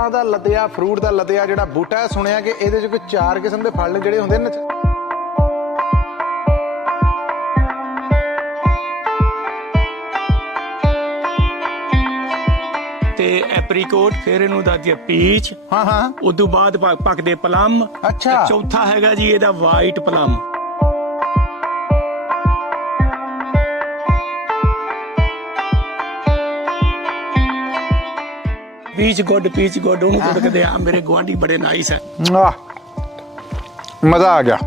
ਫਲਾਂ ਦਾ ਲਤਿਆ ਫਰੂਟ ਦਾ ਲਤਿਆ ਜਿਹੜਾ ਬੂਟਾ ਹੈ ਸੁਣਿਆ ਕਿ ਇਹਦੇ 'ਚ ਕੋਈ ਚਾਰ ਕਿਸਮ ਦੇ ਫਲ ਜਿਹੜੇ ਹੁੰਦੇ ਨੇ? ਤੇ ਐਪਰੀਕੋਟ ਫਿਰ ਇਹਨੂੰ ਦੱਸਦੀ ਪੀਚ। ਹਾਂ ਹਾਂ। ਉਦੋਂ ਬਾਅਦ ਪੱਕਦੇ ਪਲਮ। ਅੱਛਾ। ਚੌਥਾ ਹੈਗਾ ਜੀ ਇਹਦਾ white plum peach good peach good ਉਹਨੂੰ ਕੁੱਟਦੇ ਆ। ਮੇਰੇ ਗਵਾਂਢੀ ਬੜੇ ਨਾਈਸ ਹੈ ਮਜ਼ਾ ਆ ਗਿਆ।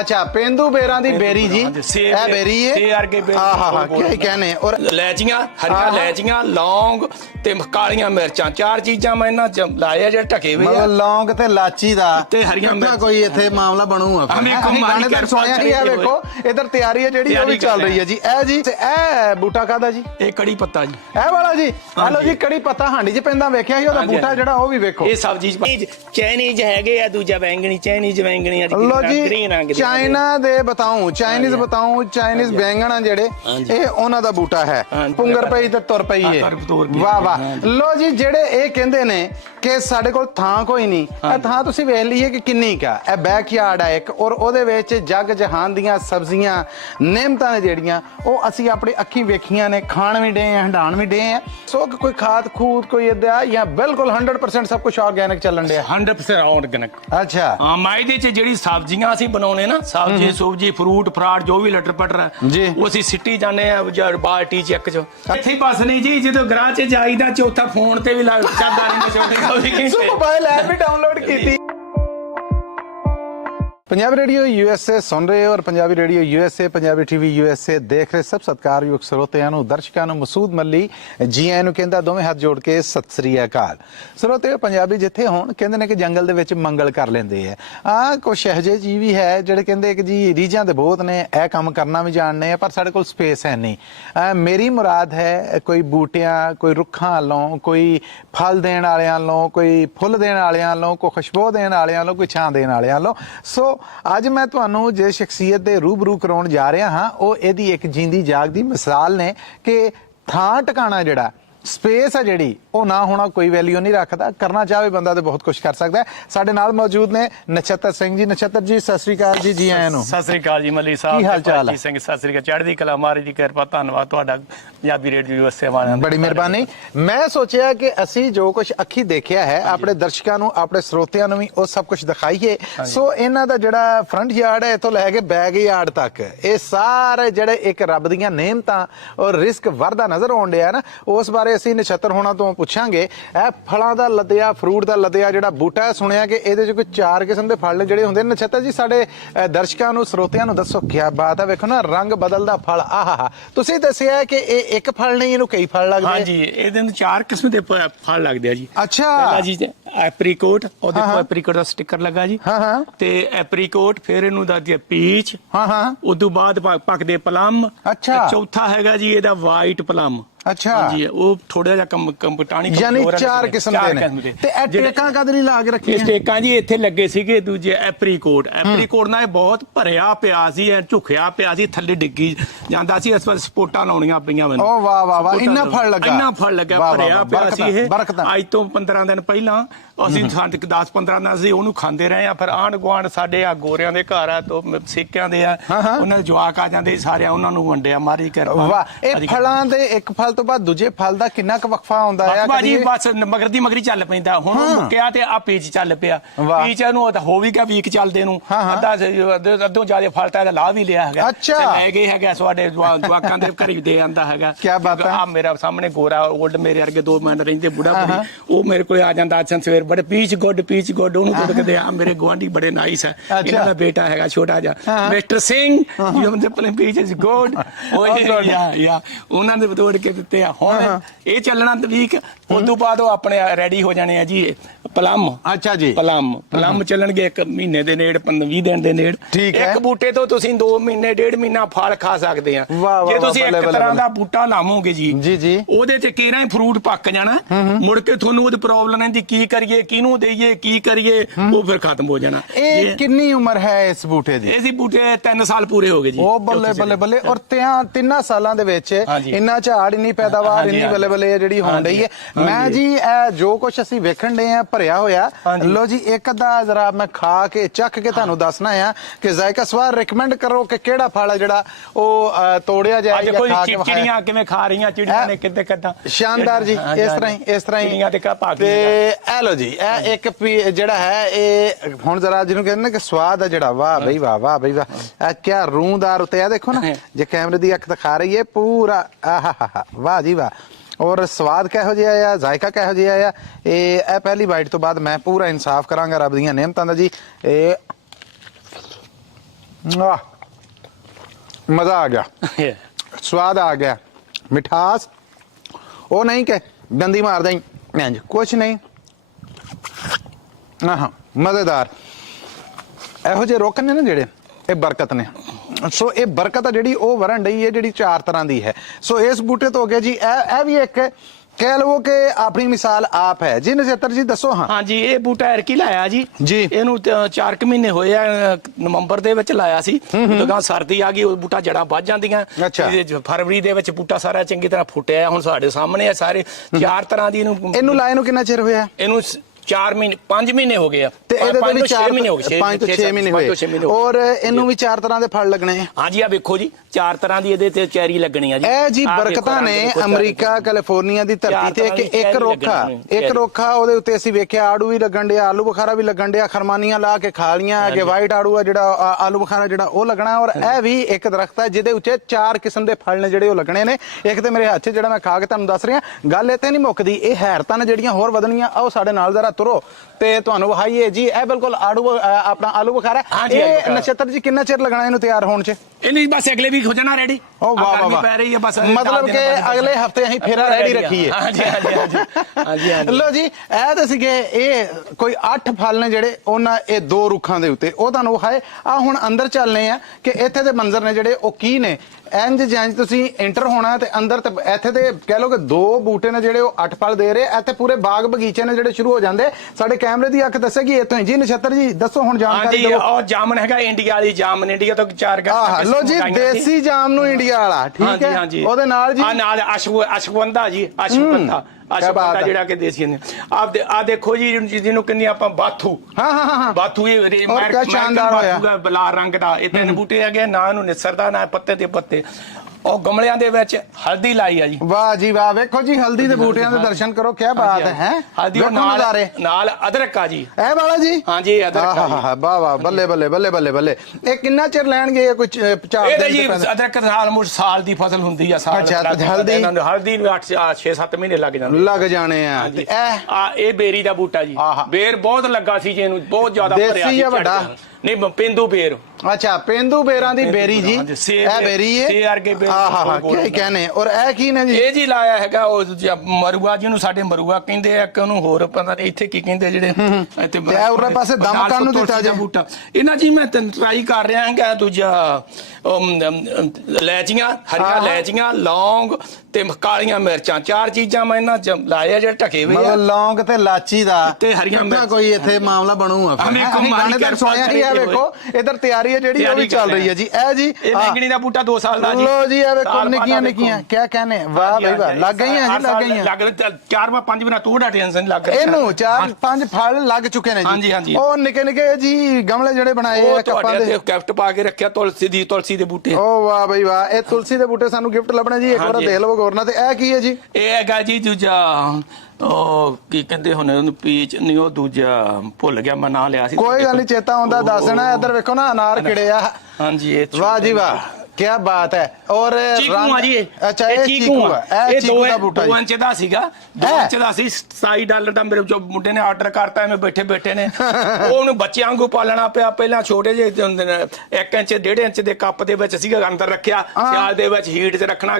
ਅੱਛਾ ਪੇਂਦੂ ਬੇਰਾਂ ਦੀ ਬੇਰੀ ਜੀ। ਇਹ ਬੇਰੀ ਹੈ ਸੇਬ ਵਰਗੇ ਬੇਰੀ ਹਾਂ ਹਾਂ ਕੀ ਕਹਿੰਦੇ? ਔਰ ਲੈਚੀਆਂ ਹਰੀਆਂ। ਲੈਚੀਆਂ ਲੌਂਗ ਤੇ ਕਾਲੀਆਂ ਮਿਰਚਾਂ। ਚਾਰ ਚੀਜ਼ਾਂ ਮੈਂ ਇਹਨਾਂ ਚ ਲਾਏ ਆ ਜਿਹੜੇ ਢਕੇ ਹੋਏ ਆ। ਮਤਲਬ ਲੌਂਗ ਤੇ ਲਾਚੀ ਦਾ ਤੇ ਹਰੀਆਂ ਮਿਰਚ। ਕੋਈ ਇੱਥੇ ਮਾਮਲਾ ਬਣੂਗਾ ਫਿਰ। ਹਾਂ, ਵੇਖੋ, ਅਸੀਂ ਮਾਰੀ ਗਾਣੇ ਤਾਂ ਕਿਰਪਾ ਸੁਣਿਆ ਨਹੀਂ ਹੈ ਕਰੀ ਵੇਖੋ। ਇਧਰ ਤਿਆਰੀ ਹੈ ਜਿਹੜੀ ਉਹ ਵੀ ਚੱਲ ਕਰ ਰਹੀ ਹੈ ਜੀ। ਇਹ ਜੀ ਤੇ ਇਹ ਬੂਟਾ ਕਾਦਾ ਜੀ? ਇਹ ਕੜੀ ਪੱਤਾ ਜੀ। ਇਹ ਵਾਲਾ ਜੀ? ਹਲੋ ਹਾਂਜੀ। ਜੀ ਕੜੀ ਪੱਤਾ ਹਾਂਡੀ 'ਚ ਪੈਂਦਾ ਵੇਖਿਆ ਸੀ ਉਹਦਾ ਬੂਟਾ। ਜਿਹੜਾ ਉਹ ਵੀ ਵੇਖੋ। ਇਹ ਸਬਜ਼ੀ ਚ ਚਾਈਨੀਜ਼ ਹੈਗੇ ਆ ਦੂਜਾ ਬੈਂਗਣੀ ਚਾਈਨੀਜ਼ ਬੈਂਗਣੀ ਅੱਜ ਲੋ ਜੀ ਗ੍ਰੀਨ ਰੰਗ ਦੇ ਚਾਈਨਾ ਦੇ ਬਤਾਉ ਚਾਈਨੀਜ਼ ਬਤਾਉ ਚਾਈਨੀਜ਼ ਬੈਂਗਣਾ ਜਿਹੜੇ ਹਾਂਜੀ। ਇਹ ਉਹਨਾਂ ਦਾ ਬੂਟਾ ਹੈ। ਪੁੰਗਰ ਪਈ ਤੇ ਤੁਰ ਪਈ ਹਾਂ। ਵਾਹ ਵਾਹ। ਲੋ ਜੀ ਜਿਹੜੇ ਇਹ ਕਹਿੰਦੇ ਨੇ ਕਿ ਸਾਡੇ ਕੋਲ ਥਾਂ ਕੋਈ ਨਹੀਂ। ਇਹ ਥਾਂ ਤੁਸੀਂ ਵੇਖ ਲਈਏ ਕਿ ਕਿੰਨੀ ਕਾ ਇਹ ਬੈਕਯਾਰਡ ਹੈ ਇੱਕ ਔਰ ਉਹਦੇ ਵਿੱਚ ਜਗ ਜਹਾਨ ਦੀਆਂ ਸਬਜ਼ੀਆਂ ਨਿਮਤਾਂ ਨੇ ਜਿਹੜੀਆਂ ਉਹ ਅਸੀਂ ਆਪਣੀ ਅੱਖੀਂ ਵੇਖੀਆਂ ਨੇ ਖਾਣ ਵੀ ਡੇ ਆ ਹੰਡਾਣ ਵੀ ਡੇ ਆ। ਸੋ ਕੋਈ ਖਾਦ ਖੂਦ ਕੋਈ ਇਦਾਂ ਜਾਂ ਬਿਲਕੁਲ 100% ਸਭ ਕੁਝ ਆਰਗੈਨਿਕ ਚੱਲਣ ਡਿਆ। 100% ਆਰਗੈਨਿਕ ਅੱਛਾ। ਹਾਂ ਮੈਂ ਇਹਦੇ ਚ ਜਿਹੜੀ ਸਬਜ਼ੀਆਂ ਅਸੀਂ ਬਣਾਉਨੇ ਨਾ ਸਬਜ਼ੀ ਸੁਬਜੀ ਫਰੂਟ ਫਰਾਟ ਜੋ ਵੀ ਲਟਰ ਪਟਰ ਹੈ ਜੀ। ਉਹ ਅਸੀਂ ਸਿੱਟੀ ਜਾਂਦੇ ਆ ਬਾਲਟੀ ਚ ਇੱਕ ਚ। ਇੱਥੇ ਬਸ ਨਹੀਂ ਜੀ ਜਦੋਂ ਗਰਾਹ ਚ ਜਾਈਦਾ ਚੌਥਾ ਫੋਨ ਤੇ ਵੀ ਲੱਗ ਨਹੀਂ ਛੋਟੇ ਸੋ ਮੋਬਾਈਲ ਐਪ ਵੀ ਡਾਊਨਲੋਡ ਕੀਤੀ। ਪੰਜਾਬੀ ਰੇਡੀਓ ਯੂਐਸਏ ਸੁਣ ਰਹੇ ਹੋ ਔਰ Punjabi radio USA Punjabi TV USA ਦੇਖ ਰਹੇ ਸਭ ਸਤਿਕਾਰਯੋਗ ਸਰੋਤਿਆਂ ਨੂੰ, ਦਰਸ਼ਕਾਂ ਨੂੰ ਮਸੂਦ ਮੱਲੀ ਜੀ ਆਇਆਂ ਨੂੰ ਕਹਿੰਦਾ ਦੋਵੇਂ ਹੱਥ ਜੋੜ ਕੇ ਸਤਿ ਸ੍ਰੀ ਅਕਾਲ। ਸਰੋਤੇ ਪੰਜਾਬੀ ਜਿੱਥੇ ਹੋਣ, ਕਹਿੰਦੇ ਨੇ ਕਿ ਜੰਗਲ ਦੇ ਵਿੱਚ ਮੰਗਲ ਕਰ ਲੈਂਦੇ ਆ। ਆ ਕੁਛ ਇਹੋ ਜਿਹੇ ਜੀ ਵੀ ਹੈ ਜਿਹੜੇ ਕਹਿੰਦੇ ਕਿ ਜੀ ਰੀਝਾਂ ਦੇ ਬਹੁਤ ਨੇ, ਇਹ ਕੰਮ ਕਰਨਾ ਵੀ ਜਾਣਦੇ ਆ, ਪਰ ਸਾਡੇ ਕੋਲ ਸਪੇਸ ਹੈ ਨਹੀਂ। ਮੇਰੀ ਮੁਰਾਦ ਹੈ ਕੋਈ ਬੂਟਿਆਂ, ਕੋਈ ਰੁੱਖਾਂ ਵੱਲੋਂ, ਕੋਈ ਫਲ ਦੇਣ ਵਾਲਿਆਂ ਵੱਲੋਂ, ਕੋਈ ਫੁੱਲ ਦੇਣ ਵਾਲਿਆਂ ਵੱਲੋਂ, ਕੋਈ ਖੁਸ਼ਬੂ ਦੇਣ ਵਾਲਿਆਂ ਵੱਲੋਂ, ਕੋਈ ਛਾਂ ਦੇਣ ਵਾਲਿਆਂ ਵੱਲੋਂ। ਸੋ ਅੱਜ ਮੈਂ ਤੁਹਾਨੂੰ ਜੇ ਸ਼ਖਸੀਅਤ ਦੇ ਰੂਬਰੂ ਕਰਾਉਣ ਜਾ ਰਿਹਾ ਹਾਂ, ਉਹ ਇਹਦੀ ਇੱਕ ਜਿੰਦੀ ਜਾਗਦੀ ਮਿਸਾਲ ਨੇ ਕਿ ਥਾਂ ਟਿਕਾਣਾ ਜਿਹੜਾ ਸਪੇਸ ਹੈ ਜਿਹੜੀ ਉਹ ਨਾ ਹੋਣਾ ਕੋਈ ਵੈਲਿਊ ਨਹੀਂ ਰੱਖਦਾ। ਕਰਨਾ ਚਾਹੇ ਬੰਦਾ ਤੇ ਬਹੁਤ ਕੁਝ ਕਰ ਸਕਦਾ ਹੈ। ਸਾਡੇ ਨਾਲ ਮੌਜੂਦ ਨੇ ਨਛੱਤਰ ਸਿੰਘ ਜੀ। ਨਛੱਤਰ ਜੀ ਸਤਿ ਸ੍ਰੀ ਅਕਾਲ ਜੀ। ਜੀ ਆਇਆਂ ਨੂੰ। ਸਤਿ ਸ੍ਰੀ ਅਕਾਲ ਜੀ ਮੱਲੀ ਸਾਹਿਬ ਕੀ ਹਾਲ ਤੇ ਚਾਲ ਹੈ? ਭਾਜੀ ਸਿੰਘ ਸਤਿ ਸ੍ਰੀ ਅਕਾਲ। ਚੜ੍ਹਦੀ ਕਲਾ ਮਾਰੀ ਦੀ ਕਿਰਪਾ ਧੰਨਵਾਦ ਤੁਹਾਡਾ ਪੰਜਾਬੀ ਰੇਡੀਓ ਯੂਐਸਏ ਵਾਲਿਆਂ ਦਾ। ਬੜੀ ਮਿਹਰਬਾਨੀ। ਮੈਂ ਸੋਚਿਆ ਕਿ ਅਸੀਂ ਜੋ ਕੁਝ ਅੱਖੀ ਦੇਖਿਆ ਹੈ ਆਪਣੇ ਦਰਸ਼ਕਾਂ ਨੂੰ ਆਪਣੇ ਸਰੋਤਿਆਂ ਨੂੰ ਵੀ ਉਹ ਸਭ ਕੁਝ ਦਿਖਾਈਏ। ਸੋ ਇਹਨਾਂ ਦਾ ਜਿਹੜਾ ਫਰੰਟ ਯਾਰਡ ਹੈ ਇਥੋਂ ਲੈ ਕੇ ਬੈਕ ਯਾਰਡ ਤੱਕ ਇਹ ਸਾਰੇ ਜਿਹੜੇ ਇੱਕ ਰੱਬ ਦੀਆਂ ਨੇਮਤਾਂ ਔਰ ਰਿਸਕ ਵਰਦਾ ਨਜ਼ਰ ਆਉਣ ਡਿਆ ਨਾ ਉਸ ਬਾਰੇ ਅਸੀਂ ਨਛੱਤਰ ਹੋਣਾ ਤੋਂ ਪੁੱਛਾਂਗੇ। ਇਹ ਫਲਾਂ ਦਾ ਲਦਿਆ ਫਰੂਟ ਦਾ ਲਦਿਆ ਜਿਹੜਾ ਬੂਟਾ ਹੈ ਸੁਣਿਆ ਕਿ ਇਹਦੇ 'ਚ ਕੋਈ ਚਾਰ ਕਿਸਮ ਦੇ ਫਲ ਨੇ ਜਿਹੜੇ ਹੁੰਦੇ ਨੇ। ਨਛੱਤਰ ਜੀ ਸਾਡੇ ਦਰਸ਼ਕਾਂ ਨੂੰ ਸਰੋਤਿਆਂ ਨੂੰ ਦੱਸੋ ਕੀ ਬਾਤ ਹੈ। ਵੇਖੋ ਨਾ ਰੰਗ ਬਦਲਦਾ ਫਲ ਆਹਾ ਤੁਸੀਂ ਦੱਸਿਆ ਹੈ ਕਿ ਇਹ ਇੱਕ ਫਲ ਨਹੀਂ ਇਹਨੂੰ ਕਈ ਫਲ ਲੱਗਦੇ। ਹਾਂਜੀ ਇਹਦੇ ਅੰਦਰ ਚਾਰ ਕਿਸਮ ਦੇ ਫਲ ਲੱਗਦੇ ਆ ਜੀ। ਅੱਛਾ। ਪਹਿਲਾ ਜੀ ਐਪਰੀਕੋਟ ਉਹ ਹਾਂ, ਦੇਖੋ ਹਾਂ। ਐਪਰੀਕੋਟ ਦਾ ਸਟicker ਲੱਗਾ ਜੀ। ਹਾਂ, ਹਾਂ। ਤੇ ਐਪਰੀਕੋਟ ਫਿਰ ਇਹਨੂੰ ਦੱਸਦੀ ਪੀਚ। ਹਾਂ ਹਾਂ। ਉਦੋਂ ਬਾਅਦ ਪ- ਪੱਕਦੇ ਪਲਮ। ਅੱਛਾ। ਤੇ ਚੌਥਾ ਹੈਗਾ ਜੀ ਇਹਦਾ ਵਾਈਟ ਪਲਮ। ਅੱਛਾ। ਹਾਂਜੀ ਉਹ ਥੋੜਾ ਜਿਹਾ ਕੰਮ ਕੰਪਟਾਣੀ ਯਾਨੀ ਚਾਰ ਕਿਸਮ ਦੇ ਨੇ। ਤੇ ਇਹ ਟੇਕਾਂ ਕਦ ਲਈ ਲਾ ਕੇ ਇਹ ਰੱਖੀਆਂ ਸਟੇਕਾਂ ਜੀ ਇੱਥੇ ਲੱਗੇ ਸੀਗੇ ਦੂਜੇ ਐਪਰੀਕੋਟ। ਐਪਰੀਕੋਟ ਨਾਲ ਇਹ ਬਹੁਤ ਭਰਿਆ ਪਿਆ ਸੀ ਐ ਝੁਕਿਆ ਪਿਆ ਸੀ ਥੱਲੇ ਡਿੱਗੀ ਜਾਂਦਾ ਸੀ ਇਸ ਵਾਰ ਸਪੋਰਟਾਂ ਲਾਉਣੀਆਂ ਪਈਆਂ ਮੈਨੂੰ। ਓ ਵਾਹ, ਵਾਹ, ਵਾਹ, ਇੰਨਾ ਫਲ ਲੱਗਾ। ਇੰਨਾ ਫਲ ਲੱਗਾ ਭਰਿਆ ਪਿਆ ਸੀ ਇਹ। ਅੱਜ ਤੋਂ 15 ਦਿਨ ਪਹਿਲਾਂ ਅਸੀਂ ਸਾਡੇ 10 15 ਦਿਨ ਅਸੀਂ ਉਹਨੂੰ ਖਾਂਦੇ ਰਹੇ ਆ ਫਿਰ ਆਂਢ ਗੁਆਂਢ ਸਾਡੇ ਆ ਗੋਰਿਆਂ ਦੇ ਘਰ ਆ ਤੋਂ ਸਿੱਕਿਆਂ ਦੇ ਆ। ਉਹਨਾਂ ਦੇ ਜਵਾਕ ਆ ਜਾਂਦੇ ਸਾਰਿਆਂ ਉਹਨਾਂ ਨੂੰ ਵੰਡਿਆ ਮਾਰੀ ਕਿਰਪਾ। ਵਾਹ ਇਹ ਫਲਾਂ ਦੇ ਇੱਕ ਫਲ ਤੋਂ ਬਾਅਦ ਦੂਜੇ ਫਲ ਦਾ ਕਿੰਨਾ ਕੁ ਵਕਫਾ ਹੁੰਦਾ ਹੈ ਬਾਜੀ ਕਦੀ- ਬਸ ਮਗਰ ਦੀ ਮਗਰੀ ਚੱਲ ਪੈਂਦਾ ਹੁਣ। ਮੁੱਕਿਆ ਤੇ ਆ ਪੀਚ ਚੱਲ ਪਿਆ। ਪੀਚ ਨੂੰ ਤਾਂ ਹੋ ਵੀ ਗਿਆ ਵੀਕ ਚੱਲਦੇ ਨੂੰ। ਅੱਧਾ ਅੱਧਾ- ਜ਼ਿਆਦਾ ਫਲ ਤਾਂ ਇਹਦਾ ਲਾ ਵੀ ਲਿਆ ਹੈਗਾ। ਤੇ ਲੈ ਗਏ ਹੈਗਾ ਤੁਹਾਡੇ ਜਵਾ- ਜਵਾਕਾਂ ਦੇ ਘਰੇ ਦੇ ਆਂਦਾ ਹੈਗਾ ਕਿਆ ਬਾਤ ਹੈ। ਆ ਮੇਰਾ ਸਾਹਮਣੇ ਗੋਰਾ 올ਡ ਮੇਰੇ ਵਰਗੇ ਦੋ ਮੈਨ ਰਹਿੰਦੇ ਬੁੜਾ ਬੁੜੀ ਉਹ ਮੇਰੇ ਕੋਲ ਆ ਜਾਂਦਾ ਅੱਛਾ ਸਵੇਰ ਬੜੇ ਪੀਚ ਗੁੱਡ ਪੀਚ ਗੁੱਡ ਉਹਨੂੰ ਕੁੱਟਦੇ ਆ ਮੇਰੇ ਗਵਾਂਢੀ ਬੜੇ ਨਾਈਸ ਹੈ। ਇਹਨਾਂ ਦਾ ਬੇਟਾ ਹੈਗਾ ਛੋਟਾ ਜਿਹਾ। Mister Singh you the play peach is good ਉਹ. ਯਾ ਯਾ ਉਹਨਾਂ ਦੇ ਤੋੜ ਕੇ ਦਿੱਤੇ ਆ। ਹੁਣ ਇਹ ਚੱਲਣਾ ਤਵੀਕ ਉਸ ਤੋਂ ਬਾਅਦ ਉਹ ਆਪਣੇ ਰੈਡੀ ਹੋ ਜਾਣੇ ਆ ਜੀ ਪਲਮ। ਅੱਛਾ ਜੀ। ਪਲਮ। ਪਲਮ ਚੱਲਣਗੇ ਇੱਕ ਮਹੀਨੇ ਦੇ ਨੇੜ 20 ਦਿਨ ਦੇ ਨੇੜ। ਠੀਕ ਹੈ। ਇੱਕ ਬੂਟੇ ਤੋਂ ਤੁਸੀਂ 2 ਮਹੀਨੇ ਡੇਢ ਮਹੀਨਾ ਫਲ ਖਾ ਸਕਦੇ ਆ। ਜੇ ਤੁਸੀਂ ਇੱਕ ਤਰ੍ਹਾਂ। ਦਾ ਬੂਟਾ ਲਾਵੋਗੇ ਜੀ ਜੀ, ਜੀ। ਉਹਦੇ ਤੇ ਕਿਹੜਾ ਹੀ ਫਰੂਟ ਪੱਕ ਜਾਣਾ। ਮੁੜ ਕੇ ਤੁਹਾਨੂੰ ਉਹਦੀ ਪ੍ਰੋਬਲਮ ਇਹਦੀ ਕੀ ਕਰੀਏ ਕਿਹਨੂੰ ਦੇਈਏ ਕੀ ਕਰੀਏ ਉਹ ਫਿਰ ਖਤਮ ਹੋ ਜਾਣਾ। ਇਹ ਕਿੰਨੀ ਉਮਰ ਹੈ ਇਸ ਬੂਟੇ ਦੀ? ਇਹ ਸੀ ਬੂਟੇ 3 ਸਾਲ ਪੂਰੇ ਹੋ ਗਏ ਜੀ ਉਹ ਬੱਲੇ ਬੱਲੇ ਬੱਲੇ। ਔਰ ਤਿਆਂ ਤਿੰਨਾਂ ਸਾਲਾਂ ਦੇ ਵਿੱਚ। ਇੰਨਾ ਝਾੜ ਇੰਨੀ ਪੈਦਾਵਾਰ ਇੰਨੀ। ਬੱਲੇ ਬੱਲੇ ਜਿਹੜੀ ਹੋਣ ਰਹੀ ਹੈ। ਮੈਂ ਜੀ ਇਹ ਜੋ ਕੁਝ ਅਸੀਂ ਵੇਖਣ ਦੇ ਆ ਭਰਿਆ ਹੋਇਆ। ਲੋ ਜੀ ਇੱਕ ਅੱਧਾ ਜ਼ਰਾ ਮੈਂ ਖਾ ਕੇ ਚੱਖ ਕੇ ਤੁਹਾਨੂੰ ਦੱਸਣਾ ਆ ਕਿ ਜ਼ਾਇਕਾ ਸਵਾਰ ਰეკਮੈਂਡ ਕਰੋ ਕਿ ਕਿਹੜਾ ਫਲ ਹੈ ਜਿਹੜਾ ਉਹ ਅ, ਤੋੜਿਆ ਅੱਜ ਜਾਏ ਜਾਂ ਕੋਈ ਖਾ ਕੇ ਵਿਖਾਇਆ। ਚਿੜੀਆਂ ਕਿਵੇਂ ਖਾ ਰਹੀਆਂ ਚਿੜੀਆਂ ਨੇ ਕਿੱਦਾਂ ਕਿੱਦਾਂ? ਸ਼ਾਨਦਾਰ ਜੀ ਇਸ ਤਰ੍ਹਾਂ ਹੀ ਇਸ ਤਰ੍ਹਾਂ ਹੀ। ਚਿੜੀਆਂ ਤੇ ਕਾ ਭਾਗ ਤੇ ਇਹ ਲੋ ਜੀ ਇਹ ਇੱਕ ਪੀ- ਜਿਹੜਾ ਹੈ ਇਹ ਹੁਣ ਜ਼ਰਾ ਜਿਹਨੂੰ ਕਹਿੰਦੇ ਨੇ ਕਿ ਸਵਾਦ ਆ ਜਿਹੜਾ ਵਾਹ ਬਈ ਵਾਹ ਵਾਹ ਬਈ ਵਾਹ। ਇਹ ਕਿਆ ਰੂਹਦਾਰ ਉੱਤੇ ਆ ਦੇਖੋ ਨਾ ਜੇ ਕੈਮਰੇ ਦੀ ਅੱਖ ਦਿਖਾ ਰਹੀ ਹੈ ਪੂਰਾ ਆਹਾਹਾ ਵਾਹ ਜੀ ਵਾਹ। ਔਰ ਸਵਾਦ ਕਿਹੋ ਜਿਹਾ ਆ ਜ਼ਾਇਕਾ ਕਿਹੋ ਜਿਹਾ ਆ? ਇਹ ਇਹ ਪਹਿਲੀ ਬਾਈਟ ਤੋਂ ਬਾਅਦ ਮੈਂ ਪੂਰਾ ਇਨਸਾਫ ਕਰਾਂਗਾ ਰੱਬ ਦੀਆਂ ਨਿਹਮਤਾਂ ਦਾ ਜੀ। ਇਹ ਆਹ ਮਜ਼ਾ ਆ ਗਿਆ। ਸਵਾਦ ਆ ਗਿਆ। ਮਿਠਾਸ ਉਹ ਨਹੀਂ ਕਿ ਗੰਦੀ ਮਾਰਦਾ ਹੀ ਇੰਜ ਕੁਛ ਨਹੀਂ। ਆਹਾਂ ਮਜ਼ੇਦਾਰ। ਇਹੋ ਜਿਹੇ ਰੁੱਖ ਨੇ ਨਾ ਜਿਹੜੇ ਇਹ ਬਰਕਤ ਨੇ। ਸੋ ਇਹ ਬਰਕਤ ਆ ਜਿਹੜੀ ਉਹ ਵਰਨ ਡਈ ਹੈ ਜਿਹੜੀ ਚਾਰ ਤਰ੍ਹਾਂ ਦੀ ਹੈ। ਸੋ ਇਸ ਬੂਟੇ ਤੋਂ ਗਿਆ ਜੀ ਇਹ ਇਹ ਵੀ ਇੱਕ ਕਹਿ ਲਵੋ ਕਿ ਆਪਣੀ ਮਿਸਾਲ ਆਪ ਹੈ। ਜੀ ਨਛੱਤਰ ਜੀ ਦੱਸੋ ਹਾਂ। ਹਾਂਜੀ ਇਹ ਬੂਟਾ ਐਰਕੀ ਲਾਇਆ ਜੀ। ਜੀ। ਇਹਨੂੰ 4 ਕੁ ਮਹੀਨੇ ਹੋਏ ਆ ਨਵੰਬਰ ਦੇ ਵਿੱਚ ਲਾਇਆ ਸੀ। ਜਦੋਂ ਸਰਦੀ ਆ ਗਈ ਉਹ ਬੂਟਾ ਜੜਾਂ ਵੱਧ ਜਾਂਦੀਆਂ। ਫਰਵਰੀ ਦੇ ਵਿੱਚ ਬੂਟਾ ਸਾਰਾ ਚੰਗੀ ਤਰ੍ਹਾਂ ਫੁੱਟਿਆ ਹੁਣ ਸਾਡੇ ਸਾਹਮਣੇ ਆ ਸਾਰੇ। ਚਾਰ ਤਰ੍ਹਾਂ ਦੀ ਇਹਨੂੰ ਇਹਨੂੰ ਲਾਏ ਨੂੰ ਕਿੰਨਾ ਚਿਰ ਹੋਇਆ? ਇਹਨੂੰ 4 ਮਹੀਨੇ 5 ਮਹੀਨੇ ਹੋ ਗਏ ਆ। ਤੇ ਇਹਦੇ ਤੋਂ ਵੀ ਛੇ 4 ਮਹੀਨੇ ਹੋ ਗਏ 5 ਤੋਂ 6 ਮਹੀਨੇ ਹੋਏ। ਔਰ ਇਹਨੂੰ ਵੀ ਚਾਰ ਤਰ੍ਹਾਂ ਦੇ ਫਲ ਲੱਗਣੇ ਆ। ਹਾਂਜੀ ਆ ਵੇਖੋ ਜੀ ਚਾਰ ਤਰ੍ਹਾਂ ਦੀ ਇਹਦੇ ਤੇ ਚੈਰੀ ਲੱਗਣੀ ਆ ਜੀ। ਇਹ ਜੀ ਬਰਕਤਾਂ ਨੇ ਅਮਰੀਕਾ ਕੈਲੀਫੋਰਨੀਆ ਦੀ ਧਰਤੀ ਤੇ ਇੱਕ ਚੈਰੀ ਰੋਖਾ ਇੱਕ। ਰੋਖਾ ਉਹਦੇ ਉੱਤੇ ਅਸੀਂ ਵੇਖਿਆ ਆੜੂ ਵੀ ਲੱਗਣ ਡਿਆ ਆਲੂ ਬੁਖਾਰਾ ਵੀ ਲੱਗਣ ਡਿਆ ਖਰਮਾਨੀਆਂ ਲਾ ਕੇ ਖਾ ਲੀਆਂ ਅੱਗੇ ਵਾਈਟ ਆੜੂ ਆ ਜਿਹੜਾ ਆ, ਆਲੂ ਬੁਖਾਰਾ ਜਿਹੜਾ ਉਹ ਲੱਗਣਾ। ਔਰ ਇਹ ਵੀ ਇੱਕ ਦਰਖਤ ਹੈ ਜਿਹਦੇ ਉੱਤੇ ਚਾਰ ਕਿਸਮ ਦੇ ਫਲ ਨੇ ਜਿਹੜੇ ਉਹ ਲੱਗਣੇ ਨੇ। ਇੱਕ ਤੇ ਮੇਰੇ ਹੱਥ 'ਚ ਜਿਹੜਾ ਮੈਂ ਖਾ ਕੇ ਤੁਹਾਨੂੰ ਦੱਸ ਰਿਹਾ ਗੱਲ ਇੱਥੇ ਨਹੀਂ ਮੁੱਕਦੀ ਇਹ ਹੈਰਤਾਂ ਨੇ ਜਿਹੜੀਆਂ ਹੋਰ ਵਧਣੀਆਂ ਆਓ ਸਾਡੇ ਨਾਲ ਜ਼ਰਾ ਤੁਰੋ। ਤੇ ਤੁਹਾਨੂੰ ਵਹਾਈਏ ਜੀ ਇਹ ਬਿਲਕੁਲ ਆੜੂ ਅ, ਆਪਣਾ ਆਲੂ ਬੁਖਾਰਾ ਹਾਂਜੀ, ਆਲੂ ਇਹ ਬੁਖਾਰਾ। ਨਛੱਤਰ ਜੀ ਕਿੰਨਾ ਚਿਰ ਲੱਗਣਾ ਇਹਨੂੰ ਤਿਆਰ ਹੋਣ 'ਚ? ਇਹ ਨਹੀਂ ਬਸ ਅਗਲੇ ਵੀਕ ਹੋ ਜਾਣਾ ਰੈਡੀ ਉਹ ਵਾਹ ਵਾਹ ਵਾਹ। ਪੈ ਰਹੀ ਹੈ ਬਸ ਮਤਲਬ ਕਿ ਅਗਲੇ ਹਫ਼ਤੇ ਅਸੀਂ ਫੇਰਾ ਰੈਡੀ ਰੱਖੀਏ। ਹਾਂਜੀ ਹਾਂਜੀ ਹਾਂਜੀ। ਹਾਂਜੀ ਹਾਂਜੀ। ਲੋ ਜੀ ਇਹ ਤਾਂ ਸੀਗੇ ਇਹ ਕੋਈ 8 ਫਲ ਨੇ ਜਿਹੜੇ ਉਹਨਾਂ ਇਹ ਦੋ ਰੁੱਖਾਂ ਦੇ ਉੱਤੇ। ਉਹ ਤੁਹਾਨੂੰ ਵਿਖਾਏ। ਆ ਹੁਣ ਅੰਦਰ ਚੱਲਨੇ ਆ ਕਿ ਇੱਥੇ ਦੇ ਮੰਜ਼ਰ ਨੇ ਜਿਹੜੇ ਉਹ ਕੀ ਨੇ? ਇੰਜ ਜੰਜ ਤੁਸੀਂ ਐਂਟਰ ਹੋਣਾ ਤੇ ਅੰਦਰ ਤੇ ਇੱਥੇ ਤੇ ਕਹਿ ਲਓ ਕਿ ਦੋ ਬੂਟੇ ਨੇ ਜਿਹੜੇ ਉਹ 8 ਫਲ ਦੇ ਰਹੇ ਇੱਥੇ ਪੂਰੇ ਬਾਗ ਬਗੀਚੇ ਨੇ ਜਿਹੜੇ ਸ਼ੁਰੂ ਹੋ ਜਾਂਦੇ। ਸਾਡੇ ਕੈਮਰੇ ਦੀ ਅੱਖ ਦੱਸੇਗੀ ਇੱਥੋਂ ਹੀ। ਜੀ ਨਛੱਤਰ ਜੀ ਦੱਸੋ ਹੁਣ ਜਾਣਕਾਰੀ ਹਾਂਜੀ ਦਿਓ। ਉਹ ਜਾਮਨ ਹੈਗਾ ਇੰਡੀਆ ਵਾਲੀ ਜਾਮਨ ਇੰਡੀਆ ਤੋਂ ਚਾਰ ਗਾ ਆਹ ਲੋ ਜੀ ਦੇਸੀ ਜਾਮ ਨੂੰ ਇੰਡੀਆ ਵਾਲਾ ਠੀਕ ਹੈ? ਉਹਦੇ ਨਾਲ ਜੀ। ਆ ਨਾਲ ਅਸ਼ਵ ਅਸ਼ਵੰਦਾ ਜੀ ਅਸ਼ਵੰਦਾ ਅਸ਼ਵੰਦਾ ਹੈ। ਜਿਹੜਾ ਕਿ ਦੇਸੀ ਨੇ ਆਪ ਦੇ- ਆ ਦੇਖੋ ਜੀ ਜਿਹਨੂੰ ਕਿੰਨੀ ਆਪਾਂ ਬਾਥੂ। ਹਾਂ ਹਾਂ ਹਾਂ ਬਾਥੂ ਇਹ ਰੇ- ਸ਼ਾਨਦਾਰ ਹੋਇਆ। ਦਾ ਲਾਲ ਰੰਗ ਦਾ। ਇਹ ਤਿੰਨ ਬੂਟੇ ਹੈਗੇ ਨਾ ਇਹਨੂੰ ਨਿਸਰਦਾ ਨਾ ਪੱਤੇ ਤੇ ਪੱਤੇ। ਉਹ ਗਮਲਿਆਂ ਦੇ ਵਿੱਚ ਹਲਦੀ ਲਾਈ ਆ ਜੀ। ਵਾਹ ਜੀ ਵਾਹ ਵੇਖੋ ਜੀ ਹਲਦੀ ਦੇ ਬੂਟਿਆਂ ਦੇ ਦਰਸ਼ਨ ਕਰੋ ਕੀ ਬਾਤ ਹੈ ਹੈ? ਹਲਦੀ ਉਹ ਨਾਲ ਅਦਰਕ ਆ ਜੀ। ਇਹ ਵਾਲਾ ਜੀ? ਹਾਂਜੀ ਅਦਰਕ ਆ ਜੀ। ਵਾਹ ਵਾਹ ਬੱਲੇ ਬੱਲੇ ਬੱਲੇ ਬੱਲੇ ਬੱਲੇ। ਇਹ ਕਿੰਨਾ ਚਿਰ ਲੈਣਗੇ ਇਹ ਤਾਂ ਦਿਨ ਜੀ ਤੇ ਪੈਂਦਾ? ਅਦਰਕ ਸਾਲ ਮੁੜ ਸਾਲ ਦੀ ਫਸਲ ਹੁੰਦੀ ਆ ਸਾਲ ਅੱਛਾ, ਹਲਦੀ? ਇਹਨਾਂ ਨੂੰ। ਹਲਦੀ ਨੂੰ 8 6-7 ਮਹੀਨੇ ਲੱਗ ਜਾਂਦੇ ਲੱਗ ਜਾਣੇ ਆ। ਇਹ ਆ ਇਹ ਬੇਰੀ ਦਾ ਬੂਟਾ ਜੀ। ਬੇਰ ਬਹੁਤ ਲੱਗਾ ਸੀ ਜੀ ਇਹਨੂੰ ਬਹੁਤ ਜ਼ਿਆਦਾ ਭਰਿਆ ਸੀ ਜਾਂ ਵੱਡਾ? ਨਹੀਂ ਪੇਂਦੂ ਬੇਰ। ਅੱਛਾ ਪੇਂਦੂ ਬੇਰਾਂ ਦੀ ਪੇਂਦੂ ਬੇਰੀ ਜੀ। ਇਹ ਦੇ- ਬੇਰੀ ਹੈ ਸੇਬ ਵਰਗੇ ਬੇਰ ਆਹਾ ਹਾਂ ਗੋਲ ਕੀ ਗੋਲ ਕਹਿੰਦੇ ਔਰ ਇਹ ਕੀ ਨੇ ਜੀ? ਇਹ ਜੀ ਲਾਇਆ ਹੈਗਾ ਉਹ ਦੂਜਾ ਮਰੂਆ ਜਿਹਨੂੰ ਸਾਡੇ ਮਰੂਆ ਕਹਿੰਦੇ ਆ ਕਿ ਉਹਨੂੰ ਹੋਰ ਪਤਾ ਨਹੀਂ ਇੱਥੇ ਕੀ ਕਹਿੰਦੇ ਜਿਹੜੇ ਇੱਥੇ ਤੇ ਇਹ ਉਰਲੇ ਪਾਸੇ ਦਮ ਨਾਲ ਕਰਨ ਨੂੰ ਤੁਲਸੀ ਦਿੱਤਾ ਦਾ ਜੀ। ਬੂਟਾ। ਇਹਨਾਂ ਜੀ ਮੈਂ ਟਰਾਈ ਕਰ ਰਿਹਾ ਹਾਂ ਦੂਜਾ ਅਮ, ਅਮ, ਅਮ, ਲੈਚੀਆਂ ਹਰੀਆਂ ਆਹਾ। ਲੈਚੀਆਂ ਲੌਂਗ ਤੇ ਕਾਲੀਆਂ ਮਿਰਚਾਂ। ਚਾਰ ਚੀਜ਼ਾਂ ਮੈਂ ਇਹਨਾਂ ਚ ਲਾਏ ਆ ਜਿਹੜੇ ਢਕੇ ਹੋਏ ਆ। ਲੌਂਗ ਤੇ ਲਾਚੀ ਦਾ। ਤੇ ਹਰੀਆਂ ਮਿਰਚ। ਕੋਈ ਇੱਥੇ ਮਾਮਲਾ ਬਣੂਗਾ ਫਿਰ? ਵੇਖੋ, ਗਾਣੇ ਸੁਣਿਆ ਹੀ ਆ ਇਧਰ ਤਿਆਰੀ ਹੈ ਜਿਹੜੀ ਉਹ ਵੀ ਚੱਲ ਰਹੇ ਹੈ ਜੀ। ਇਹ ਜੀ ਇਹ ਆਹ, ਲੈਂਗਣੀ ਦਾ ਬੂਟਾ 2 ਸਾਲ ਦਾ ਜੀ। ਲੋ ਜੀ ਸਾਲ ਬਾਅਦ ਨਿੱਕੀਆਂ ਆ ਨਿੱਕੀਆਂ ਵੇਖੋ। ਕਿਆ? ਕਹਿੰਦੇ? ਵਾਹ ਬਈ ਵਾਹ। ਲੱਗ ਗਈਆਂ ਜੀ ਲੱਗ ਗਈਆਂ। ਲੱਗ ਚਾਰ ਵਾ ਪੰਜ ਬਿਨਾ ਤੋੜਾ ਟੈਨਸ਼ਨ ਲੱਗ ਰਿਹਾ। ਇਹਨੂੰ ਚਾਰ ਪੰਜ ਫਲ ਲੱਗ ਚੁੱਕੇ ਨੇ ਜੀ। ਹਾਂਜੀ, ਹਾਂਜੀ। ਉਹ ਨਿੱਕੇ ਨਿੱਕੇ ਜੀ ਗਮਲੇ ਜਿਹੜੇ ਬਣਾਏ ਉਹ ਆ ਕੱਪਾਂ ਤੁਹਾਡੇ ਦੇ। ਤੇ ਕੈਫਟ ਪਾ ਕੇ ਰੱਖਿਆ ਤੁਲਸੀ ਦੀ ਤੁਲਸੀ ਦੇ ਬੂਟੇ। ਓ ਵਾਹ ਬਈ ਵਾਹ। ਇਹ ਤੁਲਸੀ ਦੇ ਬੂਟੇ ਸਾਨੂੰ ਗਿਫਟ ਲੱਭਣੇ ਜੀ। ਇੱਕ ਵਾਰ ਹਾਂਜੀ। ਦੇਖ ਲਵੋ ਗੌਰ ਨਾਲ ਤੇ ਇਹ ਕੀ ਹੈ ਜੀ? ਇਹ ਹੈਗਾ ਜੀ ਦੂਜਾ ਉਹ ਕੀ ਕਹਿੰਦੇ ਹੁਣ ਉਹਨੂੰ ਪੀਚ ਨਹੀਂ ਉਹ ਦੂਜਾ ਭੁੱਲ ਗਿਆ ਮੈਂ ਨਾਂ ਲਿਆ ਸੀ ਕੋਈ ਗੱਲ ਨਹੀਂ ਚੇਤਾ ਆਉਂਦਾ ਦੱਸ ਦੇਣਾ। ਇੱਧਰ ਵੇਖੋ ਨਾ ਅਨਾਰ ਕਿੜੇ ਆ। ਹਾਂਜੀ ਇਹ ਵਾਹ ਜੀ ਵਾਹ। ਕੀ ਬਾਤ ਹੈ। ਔਰ ਚੀਕੂ ਆ ਜੀ ਇਹ। ਅੱਛਾ ਇਹ ਚੀਕੂ ਆ। ਇਹ ਚੀਕੂ ਦਾ ਬੂਟਾ ਦੋ ਜੀ ਇੰਚ ਦਾ ਸੀਗਾ। ਦੋ ਹੈ। ਇੰਚ ਦਾ ਸੀ। 27 ਡਾਲਰ ਦਾ ਮੇਰੇ ਜੋ ਮੁੰਡੇ ਨੇ ਆਰਡਰ ਕਰਤਾ ਐਵੇਂ ਬੈਠੇ ਬੈਠੇ ਨੇ। ਉਹ ਉਹਨੂੰ ਬੱਚਿਆਂ ਵਾਂਗੂ ਪਾਲਣਾ ਪਿਆ। ਪਹਿਲਾਂ ਛੋਟੇ ਜਿਹੇ ਹੁੰਦੇ ਨੇ 1 ਇੰਚ 1.5 ਇੰਚ ਦੇ ਕੱਪ ਦੇ ਵਿੱਚ ਸੀਗਾ ਅੰਦਰ ਰੱਖਿਆ। ਸਿਆਲ ਦੇ ਵਿੱਚ ਹੀਟ 'ਚ ਰੱਖਣਾ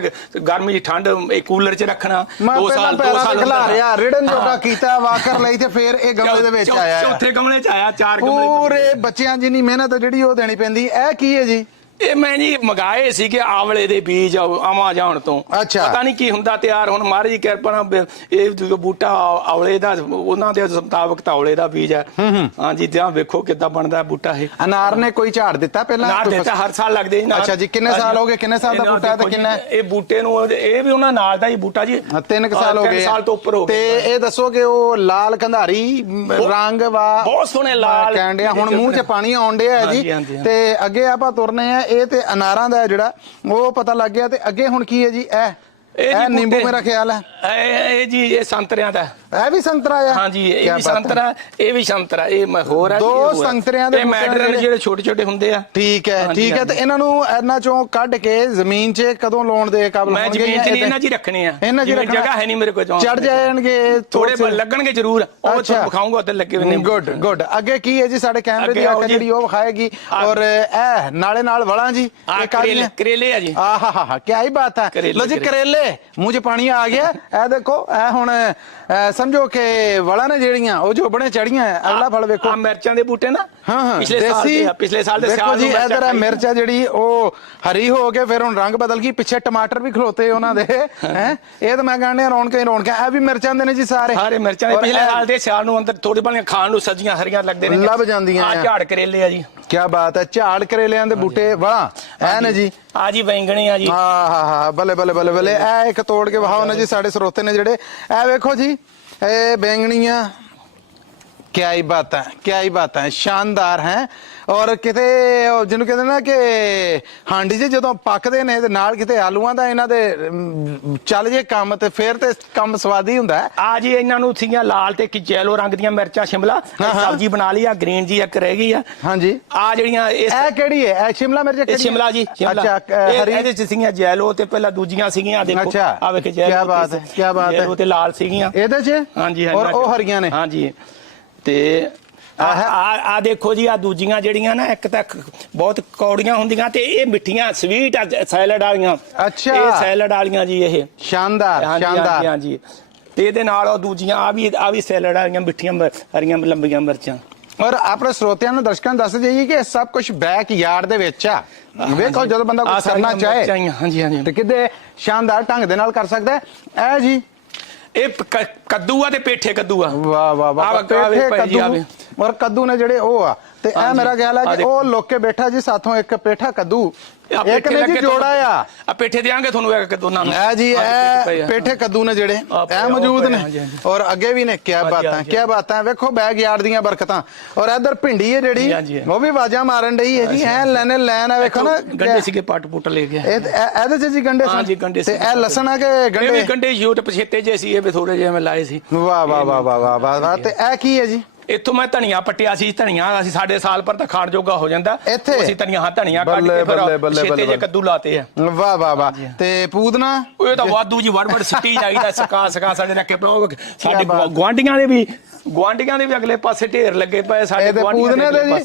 ਗਰਮੀ 'ਚ ਠੰਡ ਇਹ ਕੂਲਰ 'ਚ ਰੱਖਣਾ। ਮੈਂ ਦੋ ਪਹਿਲਾਂ ਸਾਲ ਦੋ ਪੈਰਾਂ ਸਾਲ ਤੇ ਖਿਲਾ ਰਿਹਾ ਰਿੜਨ ਜੋਗਾ ਹਾਂ। ਕੀਤਾ ਵਾਕਰ ਲਈ ਤੇ ਫਿਰ ਇਹ ਗਮਲੇ ਦੇ ਵਿੱਚ ਚੌ- ਆਇਆ। ਹੈ। ਚੌਥੇ ਗਮਲੇ 'ਚ ਆਇਆ ਚਾਰ ਗਮਲੇ ਪੂਰੇ ਬੱਚਿਆਂ ਜਿੰਨੀ ਮਿਹਨਤ ਜਿਹੜੀ ਉਹ ਦੇਣੀ ਪੈਂਦੀ ਇਹ ਕੀ ਹੈ ਜੀ? ਇਹ ਮੈਂ ਜੀ ਮਗਾਏ ਸੀਗੇ ਆਵਲੇ ਦੇ ਬੀਜ ਆਮਾਜ਼ਾਨ ਤੋਂ ਅੱਛਾ। ਪਤਾ ਨਹੀਂ ਕੀ ਹੁੰਦਾ ਤਿਆਰ ਹੁਣ ਮਹਾਰਾਜ ਦੀ ਕਿਰਪਾ ਨਾਲ ਬ- ਇਹ ਜੋ ਬੂਟਾ ਆ- ਆਵਲੇ ਦਾ ਉਹਨਾਂ ਦੇ ਮੁਤਾਬਕ ਤਾਂ ਆਵਲੇ ਦਾ ਬੀਜ ਹੈ ਹਾਂਜੀ ਜਾਂ ਵੇਖੋ ਕਿੱਦਾਂ ਬਣਦਾ ਬੂਟਾ ਇਹ ਅਨਾਰ ਨੇ ਕੋਈ ਝਾੜ ਦਿੱਤਾ ਪਹਿਲਾਂ ਨਾ ਦਿੱਤਾ ਹਰ ਸਾਲ ਲੱਗਦੇ ਜੀ। ਅੱਛਾ ਜੀ, ਕਿੰਨੇ ਸਾਲ ਹੋ ਗਏ? ਕਿੰਨੇ ਸਾਲ ਦਾ ਬੂਟਾ ਹੈ ਤੇ ਕਿੰਨਾ ਹੈ? ਇਹ ਬੂਟੇ ਨੂੰ ਇਹ ਵੀ ਉਹਨਾਂ ਨਾਲ ਦਾ ਹੀ ਬੂਟਾ ਜੀ ਹਾਂ, ਤਿੰਨ ਕੁ ਸਾਲ ਹੋ ਤਿੰਨ ਗਏ ਆ। ਸਾਲ ਤੋਂ ਉੱਪਰ ਹੋ ਤੇ ਗਏ ਇਹ ਦੱਸੋ ਕਿ ਉਹ ਲਾਲ ਕੰਧਾਰੀ ਮ, ਰੰਗ ਵਾ ਬਹੁਤ ਸੋਹਣੇ ਲਾਲ ਕਹਿੰਦੇ ਹੁਣ ਮੂੰਹ 'ਚ ਪਾਣੀ ਆਉਣ ਡਿਆ ਹੈ ਹਾਂਜੀ, ਜੀ ਹਾਂਜੀ, ਹਾਂਜੀ। ਤੇ ਅੱਗੇ ਆਪਾਂ ਤੁਰਨੇ ਆ ਇਹ ਤੇ ਅਨਾਰਾਂ ਦਾ ਜਿਹੜਾ ਉਹ ਪਤਾ ਲੱਗ ਗਿਆ ਤੇ ਅੱਗੇ ਹੁਣ ਕੀ ਹੈ ਜੀ? ਇਹ ਇਹ ਨਿੰਬੂ ਮੇਰਾ ਖਿਆਲ ਹੈ। ਇਹ ਇਹ ਜੀ ਇਹ ਸੰਤਰਿਆਂ ਦਾ। ਇਹ ਵੀ ਸੰਤਰਾ ਆ ਹਾਂਜੀ ਇਹ ਕਿਆ ਵੀ ਬਾਤ ਹੈ। ਸੰਤਰਾ ਇਹ ਵੀ ਸੰਤਰਾ ਇਹ ਮ- ਹੋਰ ਆ ਜੀ, ਦੋ ਇਹ ਹੋਰ ਆ। ਸੰਤਰਿਆਂ ਦੇ ਇਹ ਬੂਟੇ ਜਿਹੜੇ- ਜਿਹੜੇ ਛੋਟੇ ਛੋਟੇ ਹੁੰਦੇ ਆ ਠੀਕ ਹੈ ਹਾਂਜੀ, ਠੀਕ ਹੈ ਤੇ। ਇਹਨਾਂ ਨੂੰ ਇਹਨਾਂ ਚੋਂ ਕੱਢ ਕੇ ਜ਼ਮੀਨ 'ਚ ਕਦੋਂ ਲਾਉਣ ਦੇ ਕਾਬਲ ਮੈਂ ਜ਼ਮੀਨ 'ਚ ਨਹੀਂ ਇਹਨਾਂ 'ਚ ਹੀ ਰੱਖਣੇ ਆ ਇਹਨਾਂ 'ਚ ਹੀ ਜਿਵੇਂ ਰੱਖਣਾ? ਜਗ੍ਹਾ ਹੈ ਨਹੀਂ ਮੇਰੇ ਕੋਲ ਚੜ ਜਾਣਗੇ ਥੋੜੇ ਪਰ ਲੱਗਣਗੇ ਜ਼ਰੂਰ ਉਹ ਅੱਛਾ। ਤੁਹਾਨੂੰ ਵਿਖਾਉਂਗਾ ਉੱਤੇ ਲੱਗੇ ਹੋਏ ਨੇ ਗੁੱਡ ਗੁੱਡ ਅੱਗੇ ਕੀ ਹੈ ਜੀ ਸਾਡੇ ਕੈਮਰੇ ਦੀ ਅੱਗੇ ਆਓ ਅੱਖ ਜੀ। ਜਿਹੜੀ ਉਹ ਵਿਖਾਏਗੀ ਔਰ ਇਹ ਨਾਲੇ ਨਾਲ ਵਲਾਂ ਜੀ ਆ ਇਹ ਕਾਹਦੀਆਂ? ਕਰੇਲੇ ਕਰੇਲੇ ਆ ਜੀ ਆਹਾਹਾ ਕੀ ਹੀ ਬਾਤ ਹੈ ਕਰੇਲੇ, ਲੋ ਜੀ ਕਰੇਲੇ ਮੂੰਹ 'ਚ ਪਾਣੀ ਆ ਗਿਆ ਇਹ ਦੇਖੋ ਇਹ ਹੁਣ ਸਮਝੋ ਕਿ ਵਲਾਂ ਨੇ ਜਿਹੜੀਆਂ, ਉਹ ਜੋ ਬਣੇ ਚੜੀਆਂ, ਅਗਲਾ ਫਲ ਵੇਖੋ। ਆ ਮਿਰਚਾਂ ਦੇ ਬੂਟੇ ਨਾ ਹਾਂ ਹਾਂ ਪਿਛਲੇ ਸਾਲ ਦੇ ਆ, ਪਿਛਲੇ ਸਾਲ ਦੇ ਦੇਖੋ ਸਿਆਲ ਜੀ ਨੂੰ ਇਧਰ ਹੈ ਖਾਈ ਮਿਰਚ ਹੈ ਜਿਹੜੀ ਉਹ ਹਰੀ ਹੋ ਕੇ ਫਿਰ ਹੁਣ ਰੰਗ ਬਦਲ ਗਈ ਪਿੱਛੇ ਟਮਾਟਰ ਵੀ ਖਲੋਤੇ ਉਹਨਾਂ ਦੇ ਹੈ ਇਹ ਤਾਂ ਮੈਂ ਕਹਿੰਦਾ ਰੌਣਕਾਂ ਹੀ ਰੌਣਕਾਂ ਇਹ ਵੀ ਮਿਰਚਾਂ ਦੇ ਨੇ ਜੀ ਸਾਰੇ। ਸਾਰੇ ਮਿਰਚਾਂ ਦੇ ਔਰ ਪਿਛਲੇ ਇਹ- ਸਾਲ ਦੇ ਸਿਆਲ ਨੂੰ ਅੰਦਰ ਥੋੜੀ ਬਣੀ ਖਾਣ ਨੂੰ ਸਬਜ਼ੀਆਂ ਹਰੀਆਂ ਲੱਗਦੇ ਨੇ। ਲੱਭ ਜਾਂਦੀਆਂ ਆ ਆ। ਝਾੜ ਕਰੇਲੇ ਆ ਜੀ। ਕੀ ਬਾਤ ਹੈ ਝਾੜ ਕਰੇਲਿਆਂ ਦੇ ਬੂਟੇ ਵਾਹ ਐ ਨੇ ਜੀ। ਆ ਜੀ ਬੈਂਗਣੇ ਆ ਜੀ। ਹਾਂ ਹਾਂ ਹਾਂ ਬੱਲੇ ਬੱਲੇ ਬੱਲੇ ਬੱਲੇ ਇਹ ਇੱਕ ਤੋੜ ਕੇ ਵਹਾਓ ਨੇ ਜੀ ਸਾਡੇ ਸਰੋਤੇ ਨੇ ਜਿਹੜੇ ਇਹ ਵੇਖੋ ਜੀ ਇਹ ਬੈਂਗਣੀਆਂ ਕਿਆ ਹੀ ਬਾਤਾਂ ਕਿਆ ਹੀ ਬਾਤਾਂ ਸ਼ਾਨਦਾਰ ਹੈ। ਔਰ ਕਿਤੇ ਉਹ ਜਿਹਨੂੰ ਕਹਿੰਦੇ ਨਾ ਕਿ ਹਾਂਡੀ 'ਚ ਜਦੋਂ ਪੱਕਦੇ ਨੇ ਤੇ ਨਾਲ ਕਿਤੇ ਆਲੂਆਂ ਦਾ ਇਹਨਾਂ ਦੇ ਅਮ, ਚੱਲ ਜੇ ਕੰਮ ਤੇ ਫਿਰ ਤੇ ਕੰਮ ਸਵਾਦੀ ਹੁੰਦਾ ਹੈ। ਆ ਜੀ ਇਹਨਾਂ ਨੂੰ ਸੀਗੀਆਂ ਲਾਲ ਤੇ ਜੈਲੋ ਰੰਗ ਦੀਆਂ ਮਿਰਚਾਂ ਸ਼ਿਮਲਾ ਇਹ ਹਾਂ, ਹਾਂ। ਸਬਜ਼ੀ ਬਣਾ ਲਈ ਆ ਗ੍ਰੀਨ ਜੀ ਇੱਕ ਰਹਿ ਗਈ ਆ। ਹਾਂਜੀ। ਆ ਜਿਹੜੀਆਂ ਇਹ ਇਹ ਕਿਹੜੀ ਹੈ? ਇਹ ਸ਼ਿਮਲਾ ਮਿਰਚ ਇਹ ਕਿਹੜੀ ਸ਼ਿਮਲਾ ਜੀ ਸ਼ਿਮਲਾ। ਅੱਛਾ ਅ, ਇਹ- ਹਰੀ ਇਹਦੇ ਚ ਸੀਗੀਆਂ ਜੈਲੋ ਤੇ ਪਹਿਲਾਂ ਦੂਜੀਆਂ ਸੀਗੀਆਂ ਦੇਖੋ। ਅੱਛਾ। ਆ ਵੇਖ ਕਿਆ ਜੈਲੋ ਬਾਤ ਹੈ, ਕਿਆ ਬਾਤ ਹੈ। ਤੇ ਲਾਲ ਸੀਗੀਆਂ। ਇਹਦੇ 'ਚ? ਹਾਂਜੀ ਔਰ ਹਾਂਜੀ। ਉਹ ਹਰੀਆਂ ਨੇ? ਹਾਂਜੀ। ਤੇ ਆ ਆ ਦੇਖੋ ਜੀ ਆ ਦੂਜੀਆਂ ਜਿਹੜੀਆਂ ਨਾ ਇੱਕ ਤਾਂ ਬਹੁਤ ਕੌੜੀਆਂ ਹੁੰਦੀਆਂ ਤੇ ਇਹ ਮਿੱਠੀਆਂ ਸਵੀਟ ਸੈਲਡ ਵਾਲੀਆਂ। ਅੱਛਾ। ਇਹ ਸੈਲਡ ਵਾਲੀਆਂ ਜੀ ਇਹ। ਸ਼ਾਨਦਾਰ ਸ਼ਾਨਦਾਰ। ਹਾਂਜੀ। ਤੇ ਇਹਦੇ ਨਾਲ ਉਹ ਦੂਜੀਆਂ ਆ ਵੀ ਆ ਵੀ ਸੈਲਡ ਵਾਲੀਆਂ ਮਿੱਠੀਆਂ ਹਰੀਆਂ ਲੰਬੀਆਂ ਮਿਰਚਾਂ। ਔਰ ਆਪਣੇ ਸਰੋਤਿਆਂ ਨੂੰ ਦਰਸ਼ਕਾਂ ਨੂੰ ਦੱਸ ਜਾਈਏ ਕਿ ਇਹ ਸਭ ਕੁਝ ਬੈਕ ਯਾਰਡ ਦੇ ਵਿੱਚ ਆ। ਵੇਖੋ ਜਦੋਂ ਬੰਦਾ ਕੁਝ ਕਰਨਾ ਚਾਹੇ ਹਾਂਜੀ ਹਾਂਜੀ। ਤੇ ਕਿਤੇ ਸ਼ਾਨਦਾਰ ਢੰਗ ਦੇ ਨਾਲ ਕਰ ਸਕਦਾ ਹੈ। ਇਹ ਜੀ ਇਹ ਕ- ਕੱਦੂ ਆ ਤੇ ਪੇਠੇ ਕੱਦੂ ਆ ਵਾਹ ਵਾਹ ਵਾਹ ਆਹ ਵੇਖੋ, ਆਹ ਭਾਈ ਆਹ ਕੱਦੂ ਵੇਖੋ। ਔਰ ਕੱਦੂ ਨੇ ਜਿਹੜੇ ਉਹ ਆ ਤੇ ਇਹ। ਮੇਰਾ ਖਿਆਲ ਹੈ ਕਿ। ਉਹ ਲੋਕੇ ਬੈਠਾ ਜੀ ਸਾਥੋਂ ਇੱਕ ਪੇਠਾ ਕੱਦੂ। ਇੱਕ ਨੇ ਜੀ ਜੋੜਾ ਆ। ਆ ਪੇਠੇ ਦੇਾਂਗੇ ਤੁਹਾਨੂੰ ਇੱਕ ਦੋਨਾਂ ਨੂੰ ਇਹ ਜੀ ਇਹ ਆ। ਪੇਠੇ ਕੱਦੂ ਨੇ ਜਿਹੜੇ। ਇਹ ਮੌਜੂਦ ਨੇ। ਔਰ ਅੱਗੇ ਵੀ ਨੇ ਕੀ ਹਾਂਜੀ, ਬਾਤਾਂ ਹਾਂਜੀ, ਕੀ ਬਾਤਾਂ। ਵੇਖੋ ਬੈਗ ਯਾਰਡ ਦੀਆਂ ਬਰਕਤਾਂ। ਔਰ ਇਧਰ ਭਿੰਡੀ ਹੈ ਜਿਹੜੀ। ਉਹ ਵੀ ਆਵਾਜ਼ਾਂ ਮਾਰਨ ਡਈ ਹੈ ਜੀ। ਐ ਲੈਨੇ ਲੈਨ ਆ ਵੇਖੋ ਨਾ। ਗੰਡੇ ਸੀਗੇ ਪੱਟ ਪੁੱਟ ਲੈ ਗਿਆ ਇਹ ਇਹ- ਇਹਦੇ ਚ ਜੀ ਗੰਡੇ ਗੰਢੇ ਤੇ ਸੀ। ਇਹ ਲਸਣ ਆ ਕਿ ਇਹ ਵੀ ਗੰਡੇ? ਗੰਡੇ ਯੂਟ ਪਛੇਤੇ ਜੇ ਸੀ ਇਹ ਵੀ ਥੋੜੇ ਜਿਹੇ ਮੈਂ ਲਾਏ ਸੀ। ਵਾਹ ਵਾਹ ਵਾਹ ਵਾਹ ਵਾਹ ਵਾਹ ਤੇ ਇਹ ਕੀ ਹੈ ਜੀ? ਇੱਥੋਂ ਮੈਂ ਧਨੀਆ ਪੱਟਿਆ ਸੀ ਧਨੀਆ ਅਸੀਂ ਸਾਡੇ ਸਾਲ ਪਰ ਤਾਂ ਖਾਣ ਜੋਗਾ ਹੋ ਜਾਂਦਾ। ਇੱਥੇ? ਉਹ ਅਸੀਂ ਧਨੀਆ ਹਾਂ ਧਨੀਆ ਕੱਢ ਬੱਲੇ, ਕੇ ਬੱਲੇ, ਫਿਰ ਬੱਲੇ, ਛੇਤੇ ਬੱਲੇ। ਜੇ ਕੱਦੂ ਲਾਤੇ ਆ। ਵਾਹ ਵਾਹ ਵਾਹ। ਤੇ ਪੂਦਨਾ ਉਹ ਤਾਂ ਵਾਧੂ ਜੀ ਵੜ ਵੜ ਸਿੱਟੀ ਜਾਈਦਾ ਸਕਾ ਸਕਾ ਸਾਡੇ ਰੱਖੇ ਉਹ ਸਾਡੇ ਬਾਤ। ਗਵਾਂਡੀਆਂ ਦੇ ਵੀ ਗਵਾਂਡੀਆਂ ਦੇ ਵੀ ਅਗਲੇ ਪਾਸੇ ਢੇਰ ਲੱਗੇ ਪਏ ਸਾਡੇ ਪੂਦਨੇ ਦੇ ਜੀ? ਆ